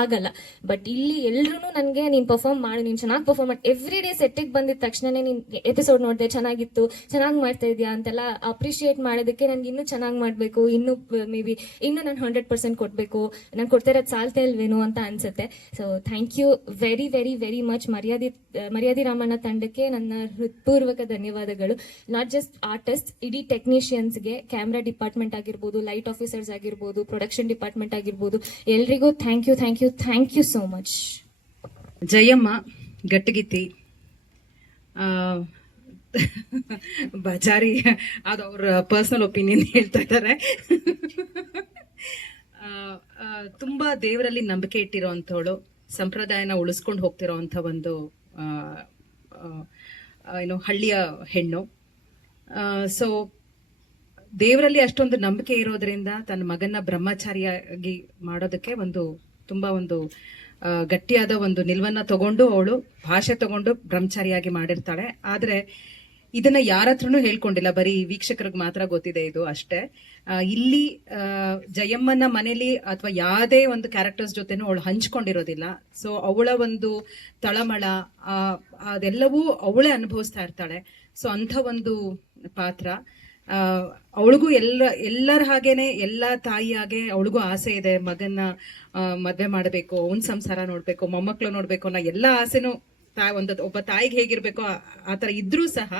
ಆಗಲ್ಲ. ಬಟ್ ಇಲ್ಲಿ ಎಲ್ರು ನನಗೆ ನೀನು ಪರ್ಫಾರ್ಮ್ ಮಾಡು, ನೀನು ಚೆನ್ನಾಗಿ ಪರ್ಫಾರ್ಮ್ ಮಾಡಿ, ಎವ್ರಿ ಡೇ ಸೆಟ್ಟಿಗೆ ಬಂದಿದ ತಕ್ಷಣನೇ ನೀನು ಎಪಿಸೋಡ್ ನೋಡಿದೆ ಚೆನ್ನಾಗಿತ್ತು, ಚೆನ್ನಾಗಿ ಮಾಡ್ತಾ ಇದೆಯಾ ಅಂತೆಲ್ಲ ಅಪ್ರಿಷಿಯೇಟ್ ಮಾಡೋದಕ್ಕೆ ನನಗೆ ಇನ್ನೂ ಚೆನ್ನಾಗಿ ಮಾಡಬೇಕು, ಇನ್ನೂ ಮೇ ಬಿ ಇನ್ನೂ ನಾನು 100% ಕೊಡಬೇಕು, ನಾನು ಕೊಡ್ತಾ ಇರೋದು ಸಾಲ್ತಾ ಇಲ್ವೇನೋ ಅಂತ ಅನ್ಸುತ್ತೆ. So thank you very very very much Maryade Ramanna ತಂಡಕ್ಕೆ ನನ್ನ ಹೃತ್ಪೂರ್ವಕ ಧನ್ಯವಾದಗಳು. ನಾಟ್ ಜಸ್ಟ್ ಆರ್ಟಿಸ್ಟ್, ಇಡೀ ಟೆಕ್ನಿಷಿಯನ್ಸ್ಗೆ, ಕ್ಯಾಮ್ರಾ ಡಿಪಾರ್ಟ್ಮೆಂಟ್ ಆಗಿರ್ಬೋದು, ಲೈಟ್ ಆಫೀಸರ್ಸ್ ಆಗಿರ್ಬೋದು, ಪ್ರೊಡಕ್ಷನ್ ಡಿಪಾರ್ಟ್ಮೆಂಟ್ ಆಗಿರ್ಬೋದು, ಎಲ್ರಿಗೂ thank you thank you thank you so much. Jayamma ಗಟ್ಟಿಗಿತ್ತಿ ಬಜಾರಿ, ಅದು ಅವ್ರ ಪರ್ಸನಲ್ ಒಪಿನಿಯನ್ ಹೇಳ್ತಾ ಇದ್ದಾರೆ. ತುಂಬಾ ದೇವರಲ್ಲಿ ನಂಬಿಕೆ ಇಟ್ಟಿರೋ ಅಂಥವಳು, ಸಂಪ್ರದಾಯನ ಉಳಿಸ್ಕೊಂಡು ಹೋಗ್ತಿರೋ ಅಂಥ ಒಂದು ಹಳ್ಳಿಯ ಹೆಣ್ಣು. ಸೊ ದೇವರಲ್ಲಿ ಅಷ್ಟೊಂದು ನಂಬಿಕೆ ಇರೋದ್ರಿಂದ ತನ್ನ ಮಗನ ಬ್ರಹ್ಮಚಾರಿಯಾಗಿ ಮಾಡೋದಕ್ಕೆ ತುಂಬಾ ಒಂದು ಗಟ್ಟಿಯಾದ ಒಂದು ನಿಲುವನ್ನ ತಗೊಂಡು ಅವಳು ಭಾಷೆ ತಗೊಂಡು ಬ್ರಹ್ಮಚಾರಿಯಾಗಿ ಮಾಡಿರ್ತಾಳೆ. ಆದ್ರೆ ಇದನ್ನ ಯಾರ ಹತ್ರನೂ ಹೇಳ್ಕೊಂಡಿಲ್ಲ, ಬರೀ ವೀಕ್ಷಕರಿಗೆ ಮಾತ್ರ ಗೊತ್ತಿದೆ ಇದು ಅಷ್ಟೇ. ಇಲ್ಲಿ ಜಯಮ್ಮನ ಮನೇಲಿ ಅಥವಾ ಯಾವುದೇ ಒಂದು ಕ್ಯಾರೆಕ್ಟರ್ಸ್ ಜೊತೆನೂ ಅವಳು ಹಂಚ್ಕೊಂಡಿರೋದಿಲ್ಲ. ಸೊ ಅವಳ ಒಂದು ತಳಮಳ ಅದೆಲ್ಲವೂ ಅವಳೇ ಅನುಭವಿಸ್ತಾ ಇರ್ತಾಳೆ. ಸೊ ಅಂಥ ಒಂದು ಪಾತ್ರ. ಅವಳಿಗೂ ಎಲ್ಲರ ಹಾಗೇನೆ, ಎಲ್ಲ ತಾಯಿ ಹಾಗೆ ಅವಳಿಗೂ ಆಸೆ ಇದೆ, ಮಗನ್ನ ಮದ್ವೆ ಮಾಡಬೇಕು, ಅವನ್ ಸಂಸಾರ ನೋಡ್ಬೇಕು, ಮೊಮ್ಮಕ್ಳು ನೋಡ್ಬೇಕು ಅನ್ನೋ ಎಲ್ಲ ಆಸೆನೂ ಒಬ್ಬ ತಾಯಿಗೆ ಹೇಗಿರ್ಬೇಕೋ ಆತರ ಇದ್ರೂ ಸಹ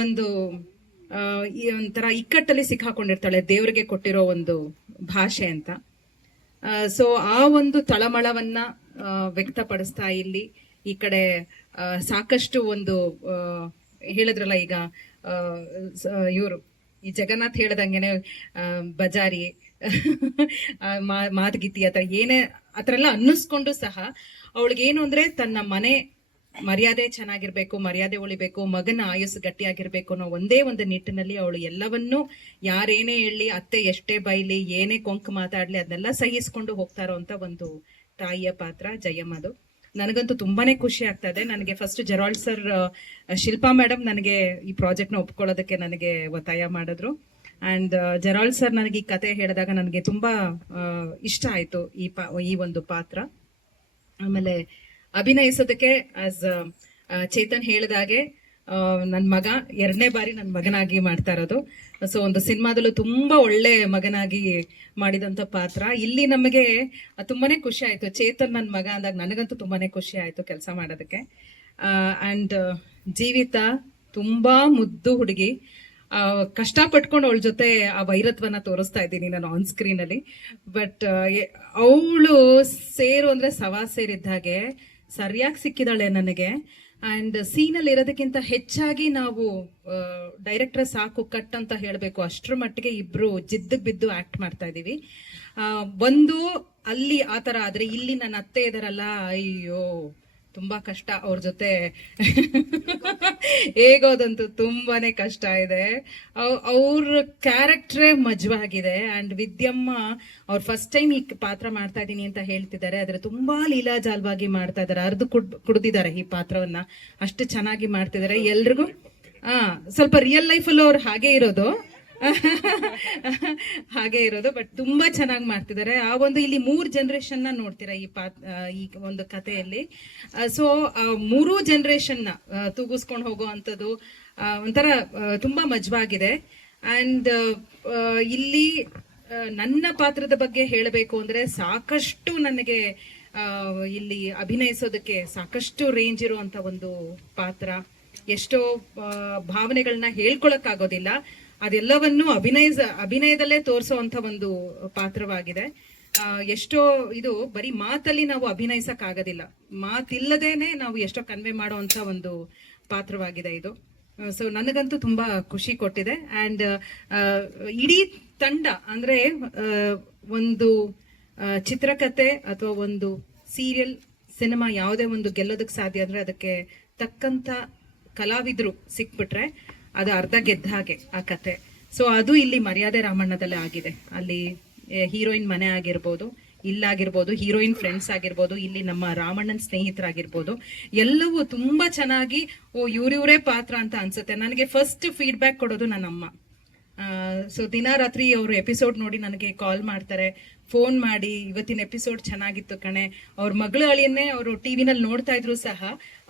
ಒಂಥರ ಇಕ್ಕಟ್ಟಲ್ಲಿ ಸಿಕ್ಕಾಕೊಂಡಿರ್ತಾಳೆ, ದೇವರಿಗೆ ಕೊಟ್ಟಿರೋ ಒಂದು ಭಾಷೆ ಅಂತ. ಸೊ ಆ ಒಂದು ತಳಮಳವನ್ನ ವ್ಯಕ್ತಪಡಿಸ್ತಾ ಇಲ್ಲಿ ಈ ಕಡೆ ಸಾಕಷ್ಟು ಹೇಳಿದ್ರಲ್ಲ ಈಗ ಇವರು ಈ ಜಗನ್ನಾಥ್ ಹೇಳ್ದಂಗೆನೆ ಬಜಾರಿ ಮಾತುಗೀತಿ ಆತರ ಎಲ್ಲ ಅನ್ನಿಸ್ಕೊಂಡು ಸಹ ಅವಳಿಗೇನು ಅಂದ್ರೆ ತನ್ನ ಮನೆ ಮರ್ಯಾದೆ ಚೆನ್ನಾಗಿರ್ಬೇಕು, ಮರ್ಯಾದೆ ಉಳಿಬೇಕು, ಮಗನ ಆಯುಸ್ಸು ಗಟ್ಟಿಯಾಗಿರ್ಬೇಕು ಅನ್ನೋ ಒಂದೇ ಒಂದು ನಿಟ್ಟಿನಲ್ಲಿ ಅವಳು ಎಲ್ಲವನ್ನೂ ಯಾರೇನೇ ಹೇಳಿ, ಅತ್ತೆ ಎಷ್ಟೇ ಬೈಲಿ, ಏನೇ ಕೊಂಕು ಮಾತಾಡ್ಲಿ ಅದನ್ನೆಲ್ಲ ಸಹಿಸ್ಕೊಂಡು ಹೋಗ್ತಾ ಇರೋಂಥ ಒಂದು ತಾಯಿಯ ಪಾತ್ರ ಜಯಮ್ಮದು. ನನಗಂತೂ ತುಂಬಾನೇ ಖುಷಿ ಆಗ್ತಾ ಇದೆ. ನನಗೆ first Gerald sir, Shilpa madam ನನಗೆ ಈ ಪ್ರಾಜೆಕ್ಟ್ನ ಒಪ್ಕೊಳ್ಳೋದಕ್ಕೆ ನನಗೆ ಒತ್ತಾಯ ಮಾಡಿದ್ರು. ಅಂಡ್ ಜೆರಾಲ್ಡ್ ಸರ್ ನನಗೆ ಈ ಕತೆ ಹೇಳಿದಾಗ ನನಗೆ ತುಂಬಾ ಇಷ್ಟ ಆಯ್ತು ಈ ಒಂದು ಪಾತ್ರ. ಆಮೇಲೆ ಅಭಿನಯಿಸೋದಕ್ಕೆ ಆಸ್ ಚೇತನ್ ಹೇಳಿದಾಗೆ ನನ್ನ ಮಗ 2ನೇ ಬಾರಿ ನನ್ನ ಮಗನಾಗಿ ಮಾಡ್ತಾ ಇರೋದು. ಸೊ ಒಂದು ಸಿನಿಮಾದಲ್ಲೂ ತುಂಬಾ ಒಳ್ಳೆ ಮಗನಾಗಿ ಮಾಡಿದಂತ ಪಾತ್ರ. ಇಲ್ಲಿ ನಮಗೆ ತುಂಬಾನೇ ಖುಷಿ ಆಯ್ತು. ಚೇತನ್ ನನ್ನ ಮಗ ಅಂದಾಗ ನನಗಂತೂ ತುಂಬಾನೇ ಖುಷಿ ಆಯ್ತು ಕೆಲಸ ಮಾಡೋದಕ್ಕೆ. ಅಂಡ್ ಜೀವಿತ ತುಂಬಾ ಮುದ್ದು ಹುಡುಗಿ, ಕಷ್ಟಪಟ್ಕೊಂಡು ಅವಳ ಜೊತೆ ಆ ವೈರತ್ವನ ತೋರಿಸ್ತಾ ಇದ್ದೀನಿ ನಾನು ಆನ್ ಸ್ಕ್ರೀನ್ ಅಲ್ಲಿ. ಬಟ್ ಅವಳು ಸೇರು ಅಂದ್ರೆ ಸವಾ ಸೇರಿದ್ದಾಗೆ ಸರಿಯಾಗಿ ಸಿಕ್ಕಿದಾಳೆ ನನಗೆ. ಅಂಡ್ ಸೀನಲ್ಲಿ ಇರೋದಕ್ಕಿಂತ ಹೆಚ್ಚಾಗಿ ನಾವು ಡೈರೆಕ್ಟರ್ ಸಾಕು ಕಟ್ ಅಂತ ಹೇಳಬೇಕು, ಅಷ್ಟರ ಮಟ್ಟಿಗೆ ಇಬ್ರು ಜಿದ್ದಗ್ ಬಿದ್ದು ಆಕ್ಟ್ ಮಾಡ್ತಾ ಇದೀವಿ. ಒಂದು ಅಲ್ಲಿ ಆತರ ಆದ್ರೆ ಇಲ್ಲಿ ನನ್ನ ಅತ್ತೆ ಇದಾರಲ್ಲ, ಅಯ್ಯೋ ತುಂಬಾ ಕಷ್ಟ ಅವ್ರ ಜೊತೆ ಹೇಗೋದಂತೂ ತುಂಬಾನೇ ಕಷ್ಟ ಇದೆ. ಅವ್ರ ಕ್ಯಾರೆಕ್ಟ್ರೇ ಮಜವಾಗಿದೆ. ಅಂಡ್ ವಿದ್ಯಮ್ಮ ಅವ್ರು ಫಸ್ಟ್ ಟೈಮ್ ಈ ಪಾತ್ರ ಮಾಡ್ತಾ ಇದೀನಿ ಅಂತ ಹೇಳ್ತಿದ್ದಾರೆ, ಆದ್ರೆ ತುಂಬಾ ಲೀಲಾಜಾಲವಾಗಿ ಮಾಡ್ತಾ ಇದಾರೆ, ಅರ್ದು ಕುಡ್ದಿದ್ದಾರೆ ಈ ಪಾತ್ರವನ್ನ, ಅಷ್ಟು ಚೆನ್ನಾಗಿ ಮಾಡ್ತಿದ್ದಾರೆ. ಎಲ್ರಿಗೂ ಸ್ವಲ್ಪ ರಿಯಲ್ ಲೈಫಲ್ಲೂ ಅವ್ರು ಹಾಗೆ ಇರೋದು ಬಟ್ ತುಂಬಾ ಚೆನ್ನಾಗಿ ಮಾಡ್ತಿದ್ದಾರೆ. ಆ ಒಂದು ಇಲ್ಲಿ 3 ಜನರೇಷನ್ ನ ನೋಡ್ತೀರಾ ಈ ಒಂದು ಕಥೆಯಲ್ಲಿ. ಸೊ 3 ಜನರೇಷನ್ ನ ತೂಗಿಸ್ಕೊಂಡು ಹೋಗೋ ಅಂತದ್ದು ಒಂಥರ ತುಂಬಾ ಮಜವಾಗಿದೆ. ಅಂಡ್ ಇಲ್ಲಿ ನನ್ನ ಪಾತ್ರದ ಬಗ್ಗೆ ಹೇಳಬೇಕು ಅಂದ್ರೆ ಸಾಕಷ್ಟು ನನಗೆ ಇಲ್ಲಿ ಅಭಿನಯಿಸೋದಕ್ಕೆ ಸಾಕಷ್ಟು ರೇಂಜ್ ಇರುವಂತ ಒಂದು ಪಾತ್ರ. ಎಷ್ಟೋ ಭಾವನೆಗಳನ್ನ ಹೇಳ್ಕೊಳಕ್ ಆಗೋದಿಲ್ಲ, ಅದೆಲ್ಲವನ್ನು ಅಭಿನಯದಲ್ಲೇ ತೋರಿಸುವಂತ ಒಂದು ಪಾತ್ರವಾಗಿದೆ. ಎಷ್ಟೋ ಇದು ಬರೀ ಮಾತಲ್ಲಿ ನಾವು ಅಭಿನಯಿಸಕ್ ಆಗೋದಿಲ್ಲ, ಮಾತಿಲ್ಲದೇನೆ ನಾವು ಎಷ್ಟೋ ಕನ್ವೆ ಮಾಡುವಂತ ಒಂದು ಪಾತ್ರವಾಗಿದೆ ಇದು. ಸೊ ನನಗಂತೂ ತುಂಬಾ ಖುಷಿ ಕೊಟ್ಟಿದೆ. ಅಂಡ್ ಇಡೀ ತಂಡ ಅಂದ್ರೆ ಒಂದು ಚಿತ್ರಕಥೆ ಅಥವಾ ಒಂದು ಸೀರಿಯಲ್ ಸಿನಿಮಾ ಯಾವುದೇ ಒಂದು ಗೆಲ್ಲೋದಕ್ಕೆ ಸಾಧ್ಯ ಅಂದ್ರೆ ಅದಕ್ಕೆ ತಕ್ಕಂತ ಕಲಾವಿದ್ರು ಸಿಕ್ಬಿಟ್ರೆ ಅದು ಅರ್ಧ ಗೆದ್ದ ಹಾಗೆ ಆ ಕತೆ. ಸೊ ಅದು ಇಲ್ಲಿ ಮರ್ಯಾದೆ ರಾಮಣ್ಣದಲ್ಲೇ ಆಗಿದೆ. ಅಲ್ಲಿ ಹೀರೋಯಿನ್ ಮನೆ ಆಗಿರ್ಬೋದು, ಇಲ್ಲಾಗಿರ್ಬೋದು, ಹೀರೋಯಿನ್ ಫ್ರೆಂಡ್ಸ್ ಆಗಿರ್ಬೋದು, ಇಲ್ಲಿ ನಮ್ಮ ರಾಮಣ್ಣನ್ ಸ್ನೇಹಿತರಾಗಿರ್ಬೋದು, ಎಲ್ಲವೂ ತುಂಬಾ ಚೆನ್ನಾಗಿ ಇವ್ರಿವ್ರೇ ಪಾತ್ರ ಅಂತ ಅನ್ಸುತ್ತೆ. ನನಗೆ ಫಸ್ಟ್ ಫೀಡ್ಬ್ಯಾಕ್ ಕೊಡೋದು ನನ್ನ ಅಮ್ಮ. ಸೊ ದಿನ ರಾತ್ರಿ ಅವರು ಎಪಿಸೋಡ್ ನೋಡಿ ನನಗೆ ಕಾಲ್ ಮಾಡ್ತಾರೆ, ಫೋನ್ ಮಾಡಿ ಇವತ್ತಿನ ಎಪಿಸೋಡ್ ಚೆನ್ನಾಗಿತ್ತು ಕಣೆ. ಅವ್ರ ಮಗಳು ಅಳಿಯನ್ನೇ ಅವರು ಟಿವಿನಲ್ಲಿ ನೋಡ್ತಾ ಇದ್ರು ಸಹ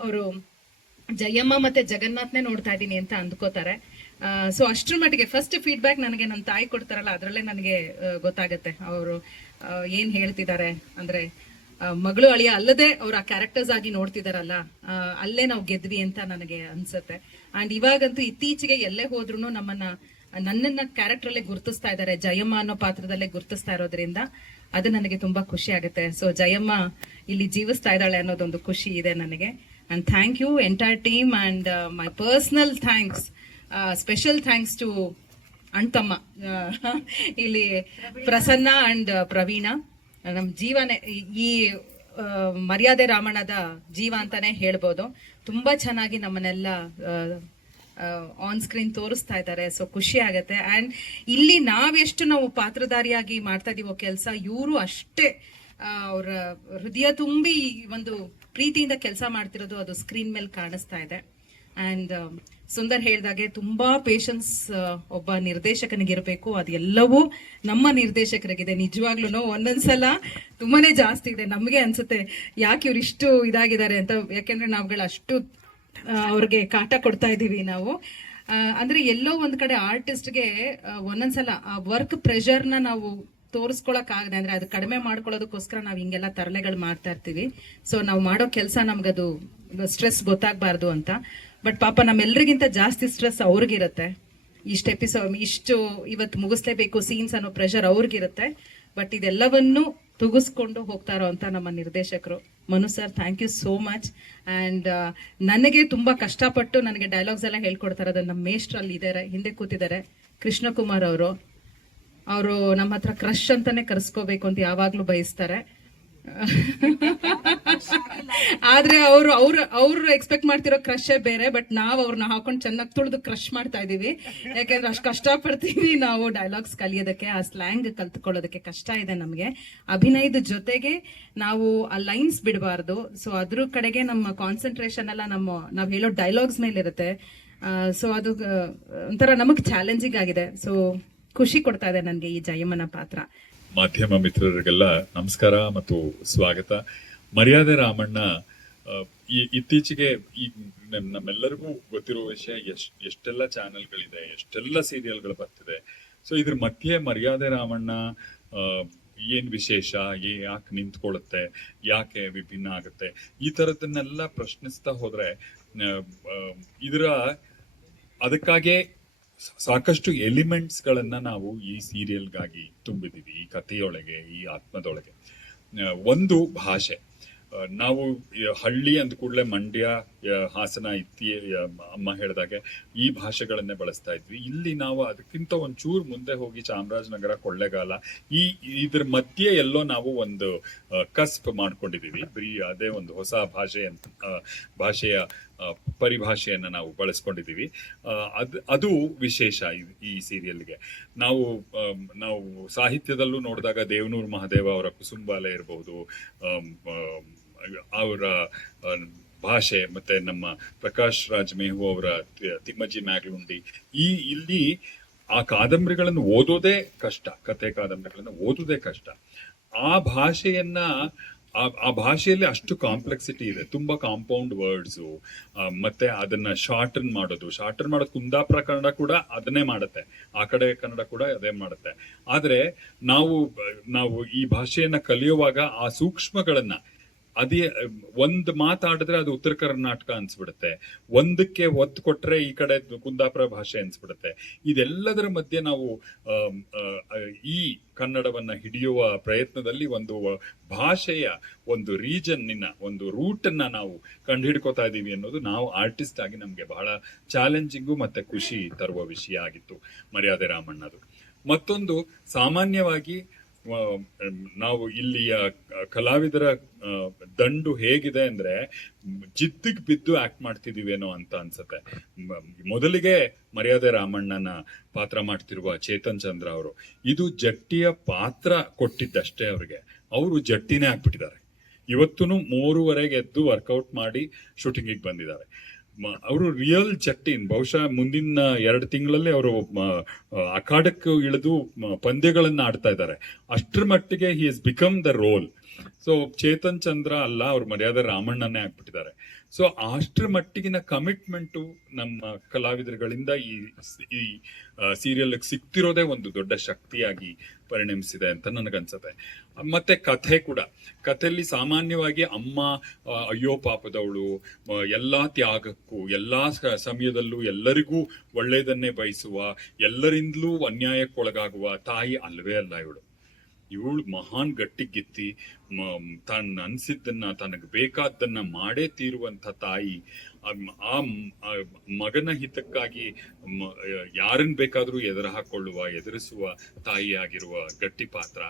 ಅವರು ಜಯಮ್ಮ ಮತ್ತೆ ಜಗನ್ನಾಥ್ನೇ ನೋಡ್ತಾ ಇದ್ದೀನಿ ಅಂತ ಅಂದ್ಕೋತಾರೆ. ಸೊ ಅಷ್ಟ್ರ ಮಟ್ಟಿಗೆ ಫಸ್ಟ್ ಫೀಡ್ಬ್ಯಾಕ್ ನನಗೆ ನನ್ನ ತಾಯಿ ಕೊಡ್ತಾರಲ್ಲ, ಅದರಲ್ಲೇ ನನಗೆ ಗೊತ್ತಾಗುತ್ತೆ ಅವರು ಏನ್ ಹೇಳ್ತಿದ್ದಾರೆ ಅಂದ್ರೆ, ಮಗಳು ಅಳಿಯ ಅಲ್ಲದೆ ಅವ್ರ ಆ ಕ್ಯಾರೆಕ್ಟರ್ಸ್ ಆಗಿ ನೋಡ್ತಿದಾರಲ್ಲ, ಅಲ್ಲೇ ನಾವು ಗೆದ್ವಿ ಅಂತ ನನಗೆ ಅನ್ಸುತ್ತೆ. ಅಂಡ್ ಇವಾಗಂತೂ ಇತ್ತೀಚೆಗೆ ಎಲ್ಲೇ ಹೋದ್ರು ನನ್ನನ್ನ ಕ್ಯಾರೆಕ್ಟರ್ ಅಲ್ಲೇ ಗುರ್ತಿಸ್ತಾ ಇದ್ದಾರೆ, ಜಯಮ್ಮ ಅನ್ನೋ ಪಾತ್ರದಲ್ಲೇ ಗುರ್ತಿಸ್ತಾ ಇರೋದ್ರಿಂದ ಅದು ನನಗೆ ತುಂಬಾ ಖುಷಿ ಆಗುತ್ತೆ. ಸೊ ಜಯಮ್ಮ ಇಲ್ಲಿ ಜೀವಿಸ್ತಾ ಇದ್ದಾಳೆ ಅನ್ನೋದೊಂದು ಖುಷಿ ಇದೆ ನನಗೆ. And thank you entire team and my personal thanks, special thanks to ಅಣ್ತಮ್ಮ ಇಲ್ಲಿ ಪ್ರಸನ್ನ ಅಂಡ್ ಪ್ರವೀಣ. ನಮ್ಮ ಜೀವನೇ ಈ ಮರ್ಯಾದೆ ರಾಮಣ್ಣದ ಜೀವ ಅಂತಾನೆ ಹೇಳ್ಬೋದು. ತುಂಬಾ ಚೆನ್ನಾಗಿ ನಮ್ಮನ್ನೆಲ್ಲ ಆನ್ ಸ್ಕ್ರೀನ್ ತೋರಿಸ್ತಾ ಇದ್ದಾರೆ. ಸೊ ಖುಷಿ ಆಗತ್ತೆ. ಅಂಡ್ ಇಲ್ಲಿ ನಾವು ಪಾತ್ರಧಾರಿಯಾಗಿ ಮಾಡ್ತಾ ಇದೀವೋ ಕೆಲಸ, ಇವರು ಅಷ್ಟೇ ಅವರ ಹೃದಯ ತುಂಬಿ ಒಂದು ಪ್ರೀತಿಯಿಂದ ಕೆಲಸ ಮಾಡ್ತಿರೋದು ಅದು ಸ್ಕ್ರೀನ್ ಮೇಲೆ ಕಾಣಿಸ್ತಾ ಇದೆ. ಅಂಡ್ ಸುಂದರ್ ಹೇಳ್ದಾಗೆ ತುಂಬಾ ಪೇಷನ್ಸ್ ಒಬ್ಬ ನಿರ್ದೇಶಕನಿಗಿರ್ಬೇಕು, ಅದೆಲ್ಲವೂ ನಮ್ಮ ನಿರ್ದೇಶಕರಿಗಿದೆ. ನಿಜವಾಗ್ಲೂ ಒಂದೊಂದ್ಸಲ ತುಂಬಾನೇ ಜಾಸ್ತಿ ಇದೆ. ನಮಗೆ ಅನ್ಸುತ್ತೆ ಯಾಕೆ ಇವ್ರು ಇಷ್ಟು ಇದಾಗಿದ್ದಾರೆ ಅಂತ, ಯಾಕೆಂದ್ರೆ ನಾವುಗಳು ಅಷ್ಟು ಅವ್ರಿಗೆ ಕಾಟ ಕೊಡ್ತಾ ಇದೀವಿ ನಾವು. ಅಂದ್ರೆ ಎಲ್ಲೋ ಒಂದ್ ಕಡೆ ಆರ್ಟಿಸ್ಟ್ಗೆ ಒಂದೊಂದ್ಸಲ ಆ ವರ್ಕ್ ಪ್ರೆಷರ್ನ ನಾವು ತೋರಿಸ್ಕೊಳಕ್ ಆಗದೆ, ಅಂದ್ರೆ ಅದು ಕಡಿಮೆ ಮಾಡ್ಕೊಳ್ಳೋದಕ್ಕೋಸ್ಕರ ನಾವು ಹಿಂಗೆಲ್ಲ ತರಲೆಗಳು ಮಾಡ್ತಾ ಇರ್ತೀವಿ. ಸೊ ನಾವು ಮಾಡೋ ಕೆಲಸ ನಮ್ಗದು ಸ್ಟ್ರೆಸ್ ಗೊತ್ತಾಗ್ಬಾರ್ದು ಅಂತ. ಬಟ್ ಪಾಪ ನಮ್ಮೆಲ್ಲರಿಗಿಂತ ಜಾಸ್ತಿ ಸ್ಟ್ರೆಸ್ ಅವ್ರಿಗಿರುತ್ತೆ. ಇಷ್ಟು ಎಪಿಸೋಡ್ ಇಷ್ಟು ಇವತ್ತು ಮುಗಿಸ್ಲೇಬೇಕು ಸೀನ್ಸ್ ಅನ್ನೋ ಪ್ರೆಷರ್ ಅವ್ರಿಗಿರುತ್ತೆ. ಬಟ್ ಇದೆಲ್ಲವನ್ನು ತುಗಿಸ್ಕೊಂಡು ಹೋಗ್ತಾರೋ ಅಂತ ನಮ್ಮ ನಿರ್ದೇಶಕರು Manu sir, thank you so much. And ನನಗೆ ತುಂಬಾ ಕಷ್ಟಪಟ್ಟು ನನಗೆ ಡೈಲಾಗ್ಸ್ ಎಲ್ಲ ಹೇಳ್ಕೊಡ್ತಾರೆ. ಅದನ್ನ ನಮ್ಮ ಮೇಷ್ಟ್ರಲ್ಲಿ ಇದ್ದಾರೆ, ಹಿಂದೆ ಕೂತಿದ್ದಾರೆ, ಕೃಷ್ಣಕುಮಾರ್ ಅವರು ನಮ್ಮ ಹತ್ರ ಕ್ರಶ್ ಅಂತಾನೆ ಕರೆಸ್ಕೋಬೇಕು ಅಂತ ಯಾವಾಗ್ಲೂ ಬಯಸ್ತಾರೆ. ಆದ್ರೆ ಅವ್ರು ಎಕ್ಸ್ಪೆಕ್ಟ್ ಮಾಡ್ತಿರೋ ಕ್ರಶೇ ಬೇರೆ. ಬಟ್ ನಾವು ಅವ್ರನ್ನ ಹಾಕೊಂಡು ಚೆನ್ನಾಗಿ ತುಳಿದು ಕ್ರಶ್ ಮಾಡ್ತಾ ಇದೀವಿ. ಯಾಕಂದ್ರೆ ಅಷ್ಟು ಕಷ್ಟಪಡ್ತೀವಿ ನಾವು ಡೈಲಾಗ್ಸ್ ಕಲಿಯೋದಕ್ಕೆ, ಆ ಸ್ಲ್ಯಾಂಗ್ ಕಲ್ತ್ಕೊಳ್ಳೋದಕ್ಕೆ ಕಷ್ಟ ಇದೆ ನಮಗೆ. ಅಭಿನಯದ ಜೊತೆಗೆ ನಾವು ಆ ಲೈನ್ಸ್ ಬಿಡಬಾರ್ದು. ಸೊ ಅದ್ರ ಕಡೆಗೆ ನಮ್ಮ ಕಾನ್ಸಂಟ್ರೇಷನ್ ಎಲ್ಲ ನಾವ್ ಹೇಳೋ ಡೈಲಾಗ್ಸ್ ಮೇಲೆ ಇರುತ್ತೆ. ಸೊ ಅದು ಒಂಥರ ನಮಗ್ ಚಾಲೆಂಜಿಂಗ್ ಆಗಿದೆ. ಸೊ ಖುಷಿ ಕೊಡ್ತಾ ಇದೆ ನನಗೆ ಈ ಜಯಮ್ಮನ ಪಾತ್ರ. ಮಾಧ್ಯಮ ಮಿತ್ರರಿಗೆಲ್ಲ ನಮಸ್ಕಾರ ಮತ್ತು ಸ್ವಾಗತ. ಮರ್ಯಾದೆ ರಾಮಣ್ಣ ಇತ್ತೀಚೆಗೆ ಈ ನಮ್ಮೆಲ್ಲರಿಗೂ ಗೊತ್ತಿರುವ ವಿಷಯ, ಎಷ್ಟೆಲ್ಲ ಚಾನೆಲ್ಗಳಿದೆ, ಎಷ್ಟೆಲ್ಲ ಸೀರಿಯಲ್ಗಳು ಬರ್ತಿದೆ. ಸೊ ಇದ್ರ ಮಧ್ಯೆ ಮರ್ಯಾದೆ ರಾಮಣ್ಣ ಏನ್ ವಿಶೇಷ, ಯಾಕೆ ನಿಂತ್ಕೊಳ್ಳುತ್ತೆ, ಯಾಕೆ ವಿಭಿನ್ನ ಆಗುತ್ತೆ, ಈ ತರದನ್ನೆಲ್ಲ ಪ್ರಶ್ನಿಸ್ತಾ ಹೋದ್ರೆ ಅದಕ್ಕಾಗೆ ಸಾಕಷ್ಟು ಎಲಿಮೆಂಟ್ಸ್ ಗಳನ್ನ ನಾವು ಈ ಸೀರಿಯಲ್ಗಾಗಿ ತುಂಬಿದೀವಿ, ಈ ಕಥೆಯೊಳಗೆ, ಈ ಆತ್ಮದೊಳಗೆ. ಒಂದು ಭಾಷೆ. ನಾವು ಹಳ್ಳಿ ಅಂದ ಕೂಡಲೇ ಮಂಡ್ಯ, ಹಾಸನ, ಅಮ್ಮ ಹೇಳಿದಾಗೆ ಈ ಭಾಷೆಗಳನ್ನೇ ಬಳಸ್ತಾ ಇದ್ವಿ. ಇಲ್ಲಿ ನಾವು ಅದಕ್ಕಿಂತ ಒಂಚೂರು ಮುಂದೆ ಹೋಗಿ ಚಾಮರಾಜನಗರ, ಕೊಳ್ಳೆಗಾಲ, ಇದ್ರ ಮಧ್ಯೆ ಎಲ್ಲೋ ನಾವು ಒಂದು ಕಸ್ಪ್ ಮಾಡ್ಕೊಂಡಿದೀವಿ. ಅದೇ ಒಂದು ಹೊಸ ಭಾಷೆಯ ಪರಿಭಾಷೆಯನ್ನ ನಾವು ಬಳಸ್ಕೊಂಡಿದೀವಿ. ಅದು ವಿಶೇಷ ಈ ಸೀರಿಯಲ್ಗೆ. ನಾವು ಸಾಹಿತ್ಯದಲ್ಲೂ ನೋಡಿದಾಗ ದೇವನೂರು ಮಹಾದೇವ ಅವರ ಕುಸುಂಬಾಲೆ ಇರಬಹುದು, ಅವರ ಭಾಷೆ, ಮತ್ತೆ ನಮ್ಮ ಪ್ರಕಾಶ್ ರಾಜ್ ಮೇಹು ಅವರ ತಿಮ್ಮಜ್ಜಿ ಮ್ಯಾಗ್ಲುಂಡಿ, ಇಲ್ಲಿ ಆ ಕಾದಂಬರಿಗಳನ್ನು ಓದೋದೇ ಕಷ್ಟ, ಕಥೆ ಕಾದಂಬರಿಗಳನ್ನು ಓದೋದೇ ಕಷ್ಟ. ಆ ಭಾಷೆಯನ್ನ ಆ ಭಾಷೆಯಲ್ಲಿ ಅಷ್ಟು ಕಾಂಪ್ಲೆಕ್ಸಿಟಿ ಇದೆ, ತುಂಬಾ ಕಾಂಪೌಂಡ್ ವರ್ಡ್ಸು, ಮತ್ತೆ ಅದನ್ನ ಶಾರ್ಟನ್ ಮಾಡೋದು ಕುಂದಾಪುರ ಕನ್ನಡ ಕೂಡ ಅದನ್ನೇ ಮಾಡುತ್ತೆ, ಆ ಕಡೆ ಕನ್ನಡ ಕೂಡ ಅದೇ ಮಾಡುತ್ತೆ. ಆದ್ರೆ ನಾವು ಈ ಭಾಷೆಯನ್ನ ಕಲಿಯುವಾಗ ಆ ಸೂಕ್ಷ್ಮಗಳನ್ನ, ಅದೇ ಒಂದ್ ಮಾತಾಡಿದ್ರೆ ಅದು ಉತ್ತರ ಕರ್ನಾಟಕ ಅನ್ಸ್ಬಿಡುತ್ತೆ, ಒಂದಕ್ಕೆ ಒತ್ತು ಕೊಟ್ರೆ ಈ ಕಡೆ ಕುಂದಾಪುರ ಭಾಷೆ ಅನ್ಸ್ಬಿಡುತ್ತೆ. ಇದೆಲ್ಲದರ ಮಧ್ಯೆ ನಾವು ಈ ಕನ್ನಡವನ್ನ ಹಿಡಿಯುವ ಪ್ರಯತ್ನದಲ್ಲಿ ಒಂದು ಭಾಷೆಯ ಒಂದು ರೀಜನ್ನಿನ ಒಂದು ರೂಟ್ ಅನ್ನ ನಾವು ಕಂಡುಹಿಡ್ಕೋತಾ ಇದೀವಿ ಅನ್ನೋದು ನಾವು ಆರ್ಟಿಸ್ಟ್ ಆಗಿ ನಮ್ಗೆ ಬಹಳ ಚಾಲೆಂಜಿಂಗು ಮತ್ತೆ ಖುಷಿ ತರುವ ವಿಷಯ ಆಗಿತ್ತು ಮರ್ಯಾದೆ ರಾಮಣ್ಣದು. ಮತ್ತೊಂದು, ಸಾಮಾನ್ಯವಾಗಿ ನಾವು ಇಲ್ಲಿಯ ಕಲಾವಿದರ ದಂಡು ಹೇಗಿದೆ ಅಂದ್ರೆ ಜಿದ್ದಿಗೆ ಬಿದ್ದು ಆಕ್ಟ್ ಮಾಡ್ತಿದೀವೇನೋ ಅಂತ ಅನ್ಸತ್ತೆ. ಮೊದಲಿಗೆ ಮರ್ಯಾದೆ ರಾಮಣ್ಣನ ಪಾತ್ರ ಮಾಡ್ತಿರುವ ಚೇತನ್ ಚಂದ್ರ ಅವರು ಇದು ಜಟ್ಟಿಯ ಪಾತ್ರ ಕೊಟ್ಟಿದ್ದಷ್ಟೇ ಅವ್ರಿಗೆ. ಅವರು ಜಟ್ಟಿನೇ ಆಗ್ಬಿಟ್ಟಿದ್ದಾರೆ. ಇವತ್ತೂ 3:30 ಎದ್ದು ವರ್ಕೌಟ್ ಮಾಡಿ ಶೂಟಿಂಗಿಗೆ ಬಂದಿದ್ದಾರೆ. ಅವರು ರಿಯಲ್ ಜಟ್ಟಿನ್. ಬಹುಶಃ ಮುಂದಿನ 2 ತಿಂಗಳಲ್ಲಿ ಅವರು ಅಖಾಡಕ್ಕೆ ಇಳಿದು ಪಂದ್ಯಗಳನ್ನ ಆಡ್ತಾ ಇದ್ದಾರೆ. ಅಷ್ಟರ ಮಟ್ಟಿಗೆ he has become the role. So Chetan Chandra ಅಲ್ಲ, ಅವ್ರು ಮರ್ಯಾದೆ ರಾಮಣ್ಣನೇ ಆಗ್ಬಿಟ್ಟಿದ್ದಾರೆ. ಸೊ ಅಷ್ಟರ ಮಟ್ಟಿಗಿನ ಕಮಿಟ್ಮೆಂಟು ನಮ್ಮ ಕಲಾವಿದರುಗಳಿಂದ ಈ ಸೀರಿಯಲ್ ಸಿಗ್ತಿರೋದೇ ಒಂದು ದೊಡ್ಡ ಶಕ್ತಿಯಾಗಿ ಪರಿಣಮಿಸಿದೆ ಅಂತ ನನಗನ್ಸುತ್ತೆ. ಮತ್ತೆ ಕಥೆ ಕೂಡ, ಕಥೆಯಲ್ಲಿ ಸಾಮಾನ್ಯವಾಗಿ ಅಮ್ಮ ಅಯ್ಯೋ ಪಾಪದವಳು, ಎಲ್ಲಾ ತ್ಯಾಗಕ್ಕೂ ಎಲ್ಲಾ ಸಮಯದಲ್ಲೂ ಎಲ್ಲರಿಗೂ ಒಳ್ಳೆಯದನ್ನೇ ಬಯಸುವ, ಎಲ್ಲರಿಂದಲೂ ಅನ್ಯಾಯಕ್ಕೊಳಗಾಗುವ ತಾಯಿ ಅಲ್ವೇ ಅಲ್ಲ ಇವಳು. ಇವಳು ಮಹಾನ್ ಗಟ್ಟಿಗಿತ್ತಿ ತಾನು ಅನ್ಸಿದ್ದನ್ನ, ತನಗೆ ಬೇಕಾದ್ದನ್ನ ಮಾಡೇ ತೀರುವಂತ ತಾಯಿ. ಆ ಮಗನ ಹಿತಕ್ಕಾಗಿ ಯಾರನ್ನ ಬೇಕಾದ್ರೂ ಎದುರಿಸುವ ತಾಯಿಯಾಗಿರುವ ಗಟ್ಟಿ ಪಾತ್ರ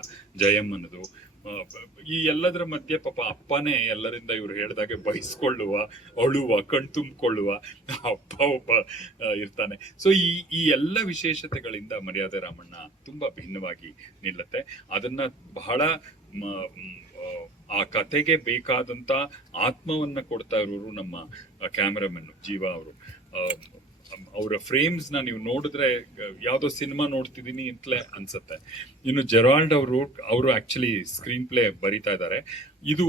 ಜಯಮ್ಮನದು. ಈ ಎಲ್ಲದರ ಮಧ್ಯೆ ಪಾಪ ಅಪ್ಪನೇ ಎಲ್ಲರಿಂದ ಇವ್ರು ಹೇಳಿದಾಗೆ ಬಯಸ್ಕೊಳ್ಳುವ, ಅಳುವ, ಕಣ್ತುಂಬಿಕೊಳ್ಳುವ ಅಪ್ಪ ಒಬ್ಬ ಇರ್ತಾನೆ. ಸೊ ಈ ಎಲ್ಲ ವಿಶೇಷತೆಗಳಿಂದ ಮರ್ಯಾದೆ ರಾಮಣ್ಣ ತುಂಬಾ ಭಿನ್ನವಾಗಿ ನಿಲ್ಲುತ್ತೆ. ಅದನ್ನ ಬಹಳ ಆ ಕತೆಗೆ ಬೇಕಾದಂತ ಆತ್ಮವನ್ನ ಕೊಡ್ತಾ ಇರೋರು ನಮ್ಮ ಕ್ಯಾಮರಾಮನ್ ಜೀವ ಅವರು. ಅವರ ಫ್ರೇಮ್ಸ್ ನ ನೀವು ನೋಡಿದ್ರೆ ಯಾವ್ದೋ ಸಿನಿಮಾ ನೋಡ್ತಿದೀನಿ ಅಂತಲೇ ಅನ್ಸುತ್ತೆ. ಇನ್ನು ಜೆರಾಲ್ಡ್ ಅವರು ಆಕ್ಚುಲಿ ಸ್ಕ್ರೀನ್ ಪ್ಲೇ ಬರೀತಾ ಇದ್ದಾರೆ. ಇದು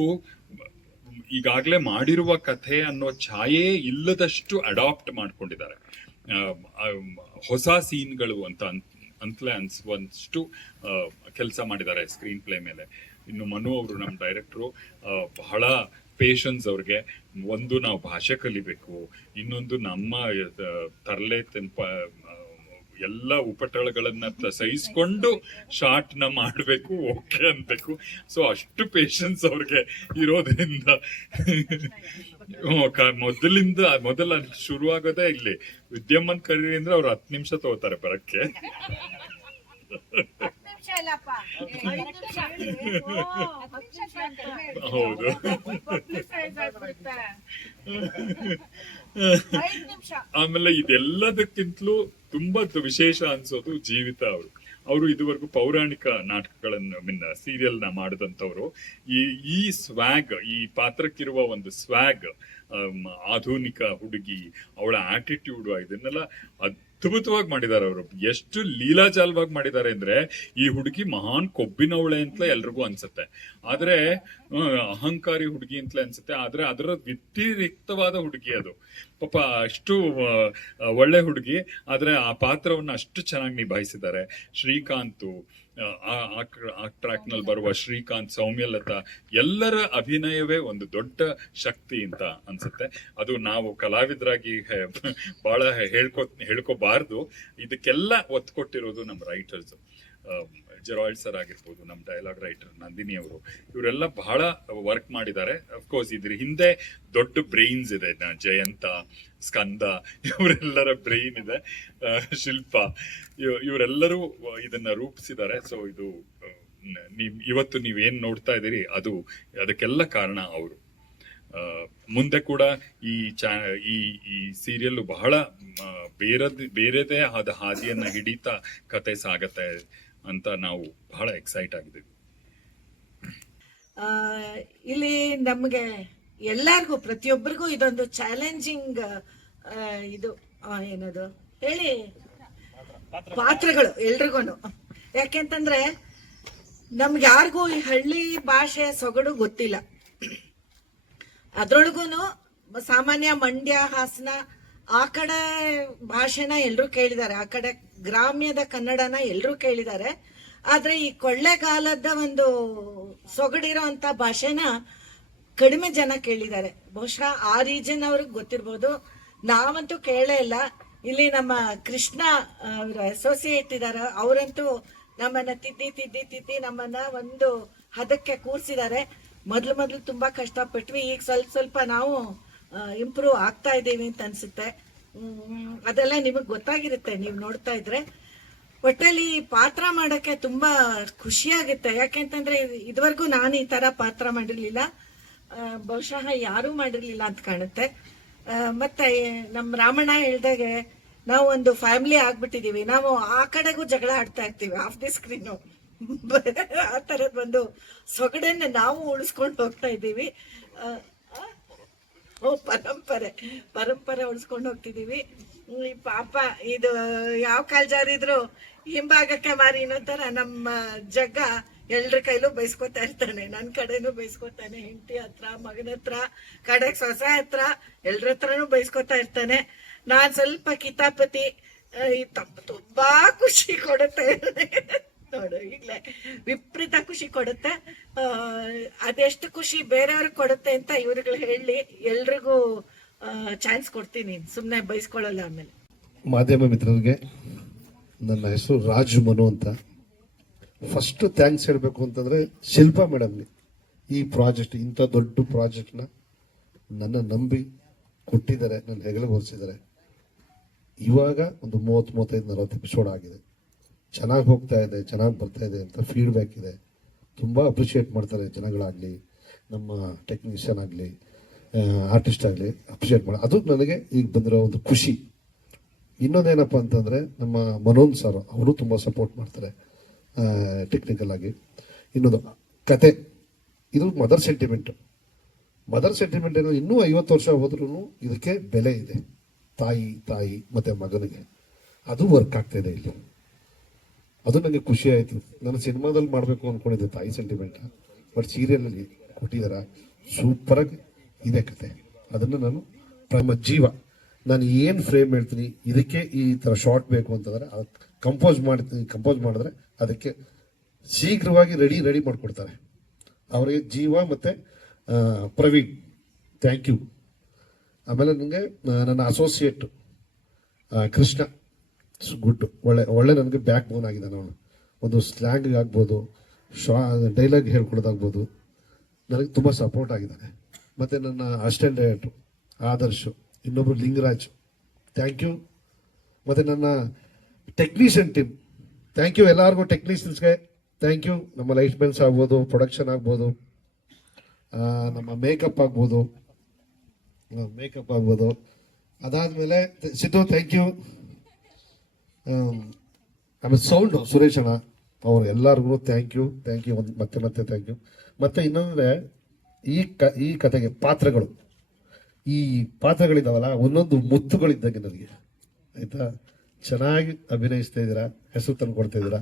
ಈಗಾಗಲೇ ಮಾಡಿರುವ ಕಥೆ ಅನ್ನೋ ಛಾಯೆ ಇಲ್ಲದಷ್ಟು ಅಡಾಪ್ಟ್ ಮಾಡ್ಕೊಂಡಿದ್ದಾರೆ. ಹೊಸ ಸೀನ್ಗಳು ಅಂತಲೇ ಅನ್ಸುವಷ್ಟು ಕೆಲಸ ಮಾಡಿದ್ದಾರೆ ಸ್ಕ್ರೀನ್ ಪ್ಲೇ ಮೇಲೆ. ಇನ್ನು ಮನು ಅವರು ನಮ್ಮ ಡೈರೆಕ್ಟ್ರು, ಬಹಳ ಪೇಷನ್ಸ್ ಅವ್ರಿಗೆ. ಒಂದು ನಾವು ಭಾಷೆ ಕಲಿಬೇಕು, ಇನ್ನೊಂದು ನಮ್ಮ ತರಲೆ ಎಲ್ಲ ಉಪಟಳಗಳನ್ನ ಸಹಿಸ್ಕೊಂಡು ಶಾರ್ಟ್ ನ ಮಾಡ್ಬೇಕು, ಓಕೆ ಅನ್ಬೇಕು. ಸೊ ಅಷ್ಟು ಪೇಷನ್ಸ್ ಅವ್ರಿಗೆ ಇರೋದ್ರಿಂದ ಮೊದಲ ಶುರುವಾಗೋದೇ ಇಲ್ಲಿ. ವಿದ್ಯಮ್ಮನ್ ಕರೀರಿ ಅಂದ್ರೆ ಅವ್ರು 10 ನಿಮಿಷ ತಗೋತಾರೆ ಬರಕ್ಕೆ. ಹೌದು. ಆಮೇಲೆ ಇದೆಲ್ಲದಕ್ಕಿಂತಲೂ ತುಂಬಾ ವಿಶೇಷ ಅನ್ಸೋದು ಜೀವಿತ ಅವರು ಇದುವರೆಗೂ ಪೌರಾಣಿಕ ನಾಟಕಗಳನ್ನ ಸೀರಿಯಲ್ ನ ಮಾಡಿದಂಥವ್ರು. ಈ ಸ್ವ್ಯಾಗ್, ಈ ಪಾತ್ರಕ್ಕಿರುವ ಒಂದು ಸ್ವ್ಯಾಗ್, ಆಧುನಿಕ ಹುಡುಗಿ, ಅವಳ ಆಟಿಟ್ಯೂಡ್, ಇದನ್ನೆಲ್ಲ ಅದ್ಭುತವಾಗಿ ಮಾಡಿದ್ದಾರೆ ಅವರು. ಎಷ್ಟು ಲೀಲಾಜಾಲವಾಗಿ ಮಾಡಿದ್ದಾರೆ ಅಂದ್ರೆ, ಈ ಹುಡುಗಿ ಮಹಾನ್ ಕೊಬ್ಬಿನವಳೆ ಅಂತಲೇ ಎಲ್ರಿಗೂ ಅನ್ಸುತ್ತೆ, ಆದ್ರೆ ಅಹಂಕಾರಿ ಹುಡುಗಿ ಅಂತಲೇ ಅನ್ಸುತ್ತೆ. ಆದ್ರೆ ಅದರ ವ್ಯತಿರಿಕ್ತವಾದ ಹುಡುಗಿ ಅದು. ಪಾಪ ಅಷ್ಟು ಒಳ್ಳೆ ಹುಡುಗಿ, ಆದ್ರೆ ಆ ಪಾತ್ರವನ್ನ ಅಷ್ಟು ಚೆನ್ನಾಗಿ ನಿಭಾಯಿಸಿದ್ದಾರೆ. ಶ್ರೀಕಾಂತ್, ಆ ಟ್ರ್ಯಾಕ್ ನಲ್ಲಿ ಬರುವ ಶ್ರೀಕಾಂತ್, ಸೌಮ್ಯಲತಾ, ಎಲ್ಲರ ಅಭಿನಯವೇ ಒಂದು ದೊಡ್ಡ ಶಕ್ತಿ ಅಂತ ಅನ್ಸುತ್ತೆ. ಅದು ನಾವು ಕಲಾವಿದರಾಗಿ ಬಹಳ ಹೇಳ್ಕೋಬಾರ್ದು. ಇದಕ್ಕೆಲ್ಲ ಒತ್ತು ಕೊಟ್ಟಿರೋದು ನಮ್ಮ ರೈಟರ್ಸ್. ಜೆರಾಲ್ಡ್ ಸರ್ ಆಗಿರ್ಬೋದು, ನಮ್ಮ ಡೈಲಾಗ್ ರೈಟರ್ ನಂದಿನಿ ಅವರು, ಇವರೆಲ್ಲ ಬಹಳ ವರ್ಕ್ ಮಾಡಿದ್ದಾರೆ. ಅಫ್ಕೋರ್ಸ್ ಇದ್ರ ಹಿಂದೆ ದೊಡ್ಡ ಬ್ರೈನ್ಸ್ ಇದೆ. ಜಯಂತ, ಸ್ಕಂದ, ಇವರೆಲ್ಲರ ಬ್ರೈನ್ ಇದೆ. ಶಿಲ್ಪ, ಇವರೆಲ್ಲರೂ ಇದನ್ನ ರೂಪಿಸಿದ್ದಾರೆ. ಸೊ ಇದು ಇವತ್ತು ನೀವೇನ್ ನೋಡ್ತಾ ಇದ್ದೀರಿ ಅದಕ್ಕೆಲ್ಲ ಕಾರಣ ಅವರು. ಮುಂದೆ ಕೂಡ ಈ ಸೀರಿಯಲ್ ಬಹಳ ಬೇರೆದೇ ಆದ ಹಾದಿಯನ್ನ ಹಿಡಿತಾ ಕತೆ ಸಾಗತ್ತೆ ಅಂತ ನಾವು ಬಹಳ ಎಕ್ಸೈಟ್ ಆಗಿದ್ದೀವಿ. ಇಲ್ಲಿ ನಮ್ಗೆ ಎಲ್ಲರಿಗೂ, ಪ್ರತಿಯೊಬ್ಬರಿಗೂ ಇದೊಂದು ಚಾಲೆಂಜಿಂಗ್ ಇದು ಏನದು ಹೇಳಿ ಪಾತ್ರಗಳು ಎಲ್ರಿಗೂ. ಯಾಕೆಂತಂದ್ರೆ ನಮ್ಗೆ ಯಾರಿಗೂ ಈ ಹಳ್ಳಿ ಭಾಷೆ ಸೊಗಡು ಗೊತ್ತಿಲ್ಲ. ಅದ್ರೊಳಗೂನು ಸಾಮಾನ್ಯ ಮಂಡ್ಯ, ಹಾಸನ ಆ ಕಡೆ ಭಾಷೆನ ಎಲ್ರೂ ಕೇಳಿದ್ದಾರೆ, ಆ ಕಡೆ ಗ್ರಾಮ್ಯದ ಕನ್ನಡನ ಎಲ್ರೂ ಕೇಳಿದ್ದಾರೆ. ಆದ್ರೆ ಈ ಕೊಳ್ಳೆಗಾಲದ ಒಂದು ಸೊಗಡಿರೋ ಅಂತ ಭಾಷೆನ ಕಡಿಮೆ ಜನ ಕೇಳಿದ್ದಾರೆ. ಬಹುಶಃ ಆ ರೀಜನ್ ಅವ್ರಿಗೆ ಗೊತ್ತಿರ್ಬೋದು, ನಾವಂತೂ ಕೇಳೇ ಇಲ್ಲ. ಇಲ್ಲಿ ನಮ್ಮ ಕೃಷ್ಣ ಅವ್ರ ಅಸೋಸಿಯೇಟ್ ಇದಾರ, ಅವರಂತೂ ನಮ್ಮನ್ನ ತಿದ್ದಿ ನಮ್ಮನ್ನ ಒಂದು ಹದಕ್ಕೆ ಕೂರ್ಸಿದ್ದಾರೆ. ಮೊದ್ಲು ತುಂಬಾ ಕಷ್ಟಪಟ್ವಿ, ಈಗ ಸ್ವಲ್ಪ ನಾವು ಇಂಪ್ರೂವ್ ಆಗ್ತಾ ಇದ್ದೀವಿ ಅಂತ ಅನ್ಸುತ್ತೆ. ಅದೆಲ್ಲ ನಿಮಗ್ ಗೊತ್ತಾಗಿರುತ್ತೆ ನೀವು ನೋಡ್ತಾ ಇದ್ರೆ. ಒಟ್ಟಲ್ಲಿ ಪಾತ್ರ ಮಾಡಕ್ಕೆ ತುಂಬಾ ಖುಷಿಯಾಗುತ್ತೆ. ಯಾಕೆಂತಂದ್ರೆ ಇದುವರೆಗೂ ನಾನು ಈ ತರ ಪಾತ್ರ ಮಾಡಿರ್ಲಿಲ್ಲ, ಬಹುಶಃ ಯಾರೂ ಮಾಡಿರ್ಲಿಲ್ಲ ಅಂತ ಕಾಣುತ್ತೆ. ಮತ್ತೆ ನಮ್ ರಾಮಣ್ಣ ಹೇಳ್ದಾಗೆ ನಾವು ಒಂದು ಫ್ಯಾಮಿಲಿ ಆಗ್ಬಿಟ್ಟಿದೀವಿ. ನಾವು ಆ ಕಡೆಗೂ ಜಗಳ ಆಡ್ತಾ ಇರ್ತೀವಿ ಆಫ್ ದಿ ಸ್ಕ್ರೀನು. ಆ ಥರದ್ ಒಂದು ಸೊಗಡನ್ನ ನಾವು ಉಳಿಸ್ಕೊಂಡು ಹೋಗ್ತಾ ಇದ್ದೀವಿ. ಪರಂಪರೆ ಉಳಿಸ್ಕೊಂಡು ಹೋಗ್ತಿದೀವಿ. ಈ ಪಾಪ ಇದು ಯಾವ ಕಾಲ್ ಜಾರಿದ್ರು ಹಿಂಭಾಗಕ್ಕೆ ಮಾರಿ ಅನ್ನೋ ಥರ ನಮ್ಮ ಜಗ್ಗ ಎಲ್ರ ಕೈಲೂ ಬೈಸ್ಕೊತಾ ಇರ್ತಾನೆ. ನನ್ನ ಕಡೆನೂ ಬೈಸ್ಕೊತಾನೆ, ಹೆಂಡತಿ ಹತ್ರ, ಮಗನ ಹತ್ರ, ಕಡೆಗೆ ಸೊಸೆ ಹತ್ರ, ಎಲ್ರ ಹತ್ರನೂ ಬೈಸ್ಕೊತಾ ಇರ್ತಾನೆ. ನಾನ್ ಸ್ವಲ್ಪ ಕಿತಾಪತಿ, ತುಂಬಾ ಖುಷಿ ಕೊಡುತ್ತೆ ನೋಡು, ಈಗಲೇ ವಿಪರೀತ ಖುಷಿ ಕೊಡುತ್ತೆ. ಅದೆಷ್ಟು ಖುಷಿ ಬೇರೆಯವ್ರಿಗೆ ಕೊಡುತ್ತೆ ಅಂತ ಇವ್ರುಗಳು ಹೇಳಿ ಎಲ್ರಿಗೂ ಚಾನ್ಸ್ ಕೊಡ್ತೀನಿ, ಸುಮ್ಮನೆ ಬೈಸ್ಕೊಳ್ಳಲ್ಲ. ಆಮೇಲೆ ಮಾಧ್ಯಮ ಮಿತ್ರರಿಗೆ ನನ್ನ ಹೆಸರು ರಾಜ್ ಮನು ಅಂತ. ಫಸ್ಟ್ ಥ್ಯಾಂಕ್ಸ್ ಹೇಳಬೇಕು ಅಂತಂದರೆ ಶಿಲ್ಪಾ ಮೇಡಮ್ಗೆ. ಈ ಪ್ರಾಜೆಕ್ಟ್, ಇಂಥ ದೊಡ್ಡ ಪ್ರಾಜೆಕ್ಟ್ನ ನನ್ನ ನಂಬಿ ಕೊಟ್ಟಿದ್ದಾರೆ, ನನ್ನ ಹೆಗಲಿಗೆ ಹೊರಿಸಿದ್ದಾರೆ. ಇವಾಗ ಒಂದು 30-35-40 ಎಪಿಸೋಡ್ ಆಗಿದೆ. ಚೆನ್ನಾಗಿ ಹೋಗ್ತಾ ಇದೆ, ಚೆನ್ನಾಗಿ ಬರ್ತಾ ಇದೆ ಅಂತ ಫೀಡ್ಬ್ಯಾಕ್ ಇದೆ. ತುಂಬ ಅಪ್ರಿಷಿಯೇಟ್ ಮಾಡ್ತಾರೆ ಜನಗಳಾಗಲಿ, ನಮ್ಮ ಟೆಕ್ನಿಷಿಯನ್ ಆಗಲಿ, ಆರ್ಟಿಸ್ಟ್ ಆಗಲಿ ಅಪ್ರಿಷಿಯೇಟ್ ಮಾಡಿ. ಅದು ನನಗೆ ಈಗ ಬಂದಿರೋ ಒಂದು ಖುಷಿ. ಇನ್ನೊಂದೇನಪ್ಪ ಅಂತಂದರೆ ನಮ್ಮ ಮನೋಜ್ ಸರ್ ಅವರು ತುಂಬ ಸಪೋರ್ಟ್ ಮಾಡ್ತಾರೆ ಟೆಕ್ನಿಕಲ್ ಆಗಿ. ಇನ್ನೊಂದು ಕತೆ, ಇದು ಮದರ್ ಸೆಂಟಿಮೆಂಟು. ಮದರ್ ಸೆಂಟಿಮೆಂಟ್ ಏನೋ ಇನ್ನೂ 50 ವರ್ಷ ಹೋದ್ರೂ ಇದಕ್ಕೆ ಬೆಲೆ ಇದೆ. ತಾಯಿ ಮತ್ತು ಮಗನಿಗೆ ಅದು ವರ್ಕ್ ಆಗ್ತಾ ಇದೆ ಇಲ್ಲಿ. ಅದು ನನಗೆ ಖುಷಿ ಆಯಿತು. ನಾನು ಸಿನಿಮಾದಲ್ಲಿ ಮಾಡಬೇಕು ಅಂದ್ಕೊಂಡಿದ್ದೆ ತಾಯಿ ಸೆಂಟಿಮೆಂಟ್, ಬಟ್ ಸೀರಿಯಲಲ್ಲಿ ಕೊಟ್ಟಿದ್ದಾರೆ. ಸೂಪರಾಗಿ ಇದೆ ಕತೆ. ಅದನ್ನು ನಾನು ನಮ್ಮ ಜೀವ, ನಾನು ಏನು ಫ್ರೇಮ್ ಹೇಳ್ತೀನಿ, ಇದಕ್ಕೆ ಈ ಥರ ಶಾರ್ಟ್ ಬೇಕು ಅಂತಂದರೆ ಕಂಪೋಸ್ ಮಾಡಿದ್ರೆ ಅದಕ್ಕೆ ಶೀಘ್ರವಾಗಿ ರೆಡಿ ಮಾಡಿಕೊಡ್ತಾರೆ. ಅವರಿಗೆ ಜೀವ ಮತ್ತು ಪ್ರವೀಣ್ ಥ್ಯಾಂಕ್ ಯು. ಆಮೇಲೆ ನನಗೆ ನನ್ನ ಅಸೋಸಿಯೇಟು ಕೃಷ್ಣ ಗುಡ್, ಒಳ್ಳೆ ನನಗೆ ಬ್ಯಾಕ್ ಬೋನ್ ಆಗಿದೆ. ಅವನು ಒಂದು ಸ್ಲ್ಯಾಂಗ್ ಆಗ್ಬೋದು, ಡೈಲಾಗ್ ಹೇಳ್ಕೊಡೋದಾಗ್ಬೋದು, ನನಗೆ ತುಂಬ ಸಪೋರ್ಟ್ ಆಗಿದ್ದಾನೆ. ಮತ್ತು ನನ್ನ ಅಸಿಸ್ಟೆಂಟ್ ಡೈರೆಕ್ಟ್ರು ಆದರ್ಶು, ಇನ್ನೊಬ್ಬರು ಲಿಂಗರಾಜ್ ಥ್ಯಾಂಕ್ ಯು. ಮತ್ತು ನನ್ನ ಟೆಕ್ನಿಷಿಯನ್ ಟೀಮ್ ಥ್ಯಾಂಕ್ ಯು. ಎಲ್ಲರಿಗೂ ಟೆಕ್ನಿಷಿಯನ್ಸ್ಗೆ ಥ್ಯಾಂಕ್ ಯು. ನಮ್ಮ ಲೈಟ್ ಮೆನ್ಸ್ ಆಗ್ಬೋದು, ಪ್ರೊಡಕ್ಷನ್ ಆಗ್ಬೋದು, ನಮ್ಮ ಮೇಕಪ್ ಆಗ್ಬೋದು. ಅದಾದಮೇಲೆ ಸಿದ್ದು ಥ್ಯಾಂಕ್ ಯು. ಆಮೇಲೆ ಸೌಂಡು ಸುರೇಶ್ ಅಣ್ಣ, ಅವ್ರು ಎಲ್ಲರಿಗೂ ಥ್ಯಾಂಕ್ ಯು. ಮತ್ತೆ ಥ್ಯಾಂಕ್ ಯು. ಮತ್ತು ಇನ್ನೊಂದರೆ ಈ ಕತೆಗೆ ಈ ಪಾತ್ರಗಳಿದ್ದಾವಲ್ಲ, ಒಂದೊಂದು ಮುತ್ತುಗಳಿದ್ದಂಗೆ ನನಗೆ, ಆಯಿತಾ. ಚೆನ್ನಾಗಿ ಅಭಿನಯಿಸ್ತಾ ಇದ್ದೀರಾ, ಹೆಸರು ತಂದು ಕೊಡ್ತಾ ಇದ್ದೀರಾ.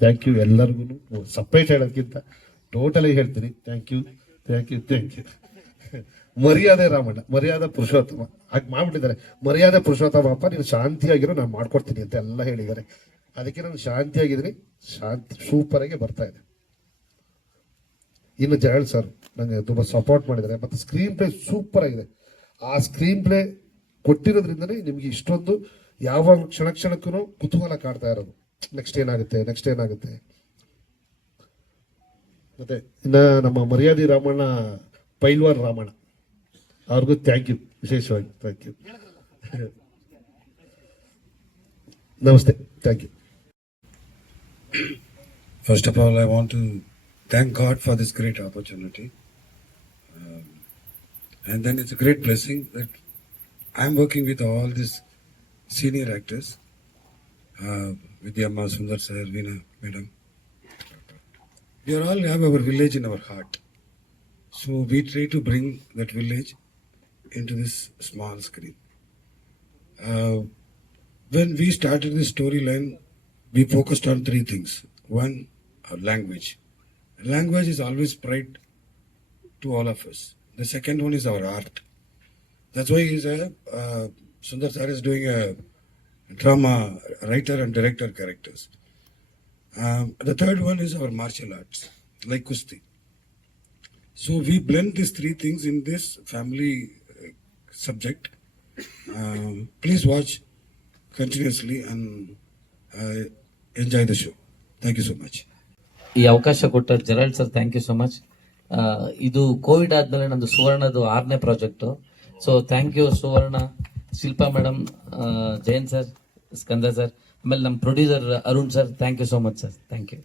ಥ್ಯಾಂಕ್ ಯು ಎಲ್ಲರಿಗೂ. ಸಪ್ರೇಟ್ ಹೇಳೋದಕ್ಕಿಂತ ಟೋಟಲಾಗಿ ಹೇಳ್ತೀನಿ ಥ್ಯಾಂಕ್ ಯು. ಮರ್ಯಾದೆ ರಾಮಣ್ಣ, ಮರ್ಯಾದೆ ಪುರುಷೋತ್ತಮ ಹಾಗೆ ಮಾಡ್ಬಿಟ್ಟಿದ್ದಾರೆ. ಮರ್ಯಾದೆ ಪುರುಷೋತ್ತಮ ಅಪ್ಪ, ನೀನು ಶಾಂತಿಯಾಗಿರೋ ನಾನು ಮಾಡ್ಕೊಡ್ತೀನಿ ಅಂತ ಎಲ್ಲ ಹೇಳಿದ್ದಾರೆ. ಅದಕ್ಕೆ ನಾನು ಶಾಂತಿಯಾಗಿದ್ದೀನಿ. ಸೂಪರಾಗಿ ಬರ್ತಾ ಇದೆ. ಇನ್ನು ಜಯಳ್ ಸರ್ ನನಗೆ ತುಂಬ ಸಪೋರ್ಟ್ ಮಾಡಿದ್ದಾರೆ. ಮತ್ತು ಸ್ಕ್ರೀನ್ ಪ್ಲೇ ಸೂಪರ್ ಆಗಿದೆ. ಆ ಸ್ಕ್ರೀನ್ ಪ್ಲೇ ಕೊಟ್ಟಿರೋದ್ರಿಂದನೇ ನಿಮಗೆ ಇಷ್ಟೊಂದು ಯಾವಾಗ ಕ್ಷಣಕ್ಕೂ ಕುತೂಹಲ ಕಾಡ್ತಾ ಇರೋದು. ನೆಕ್ಸ್ಟ್ ಏನಾಗುತ್ತೆ. ಮತ್ತೆ ಇನ್ನು ನಮ್ಮ ಮರ್ಯಾದೆ ರಾಮಣ್ಣ, ಪೈಲ್ವಾನ್ ರಾಮಣ್ಣ, ಅವ್ರಿಗೂ ಥ್ಯಾಂಕ್ ಯು, ವಿಶೇಷವಾಗಿ ಥ್ಯಾಂಕ್ ಯು. ನಮಸ್ತೆ, thank you. First of all, I want to thank God for this great opportunity. And then it's a great blessing that I'm working with all these senior actors, Vidyamma, Sundar sir, Veena madam. We all have our village in our heart. So we try to bring that village into this small screen. When we started this storyline, we focused on 3 things. One, our language. Language is always pride to all of us. The second one is our art. That's why Sundar sir is doing a drama writer and director characters. The third one is our martial arts, like Kusti. So we blend these 3 things in this family subject. Please watch continuously and enjoy the show. Thank you so much. ಈ ಅವಕಾಶ ಕೊಟ್ಟ Gerald sir thank you so much. ಇದು Covid ಆದ್ಮೇಲೆ ನಂದು ಸುವರ್ಣದು 6ನೇ project. So thank you Suvarna, Shilpa madam, Jayant sir, Skanda sir, ಆಮೇಲೆ ನಮ್ಮ producer Arun sir, thank you so much sir. Thank you.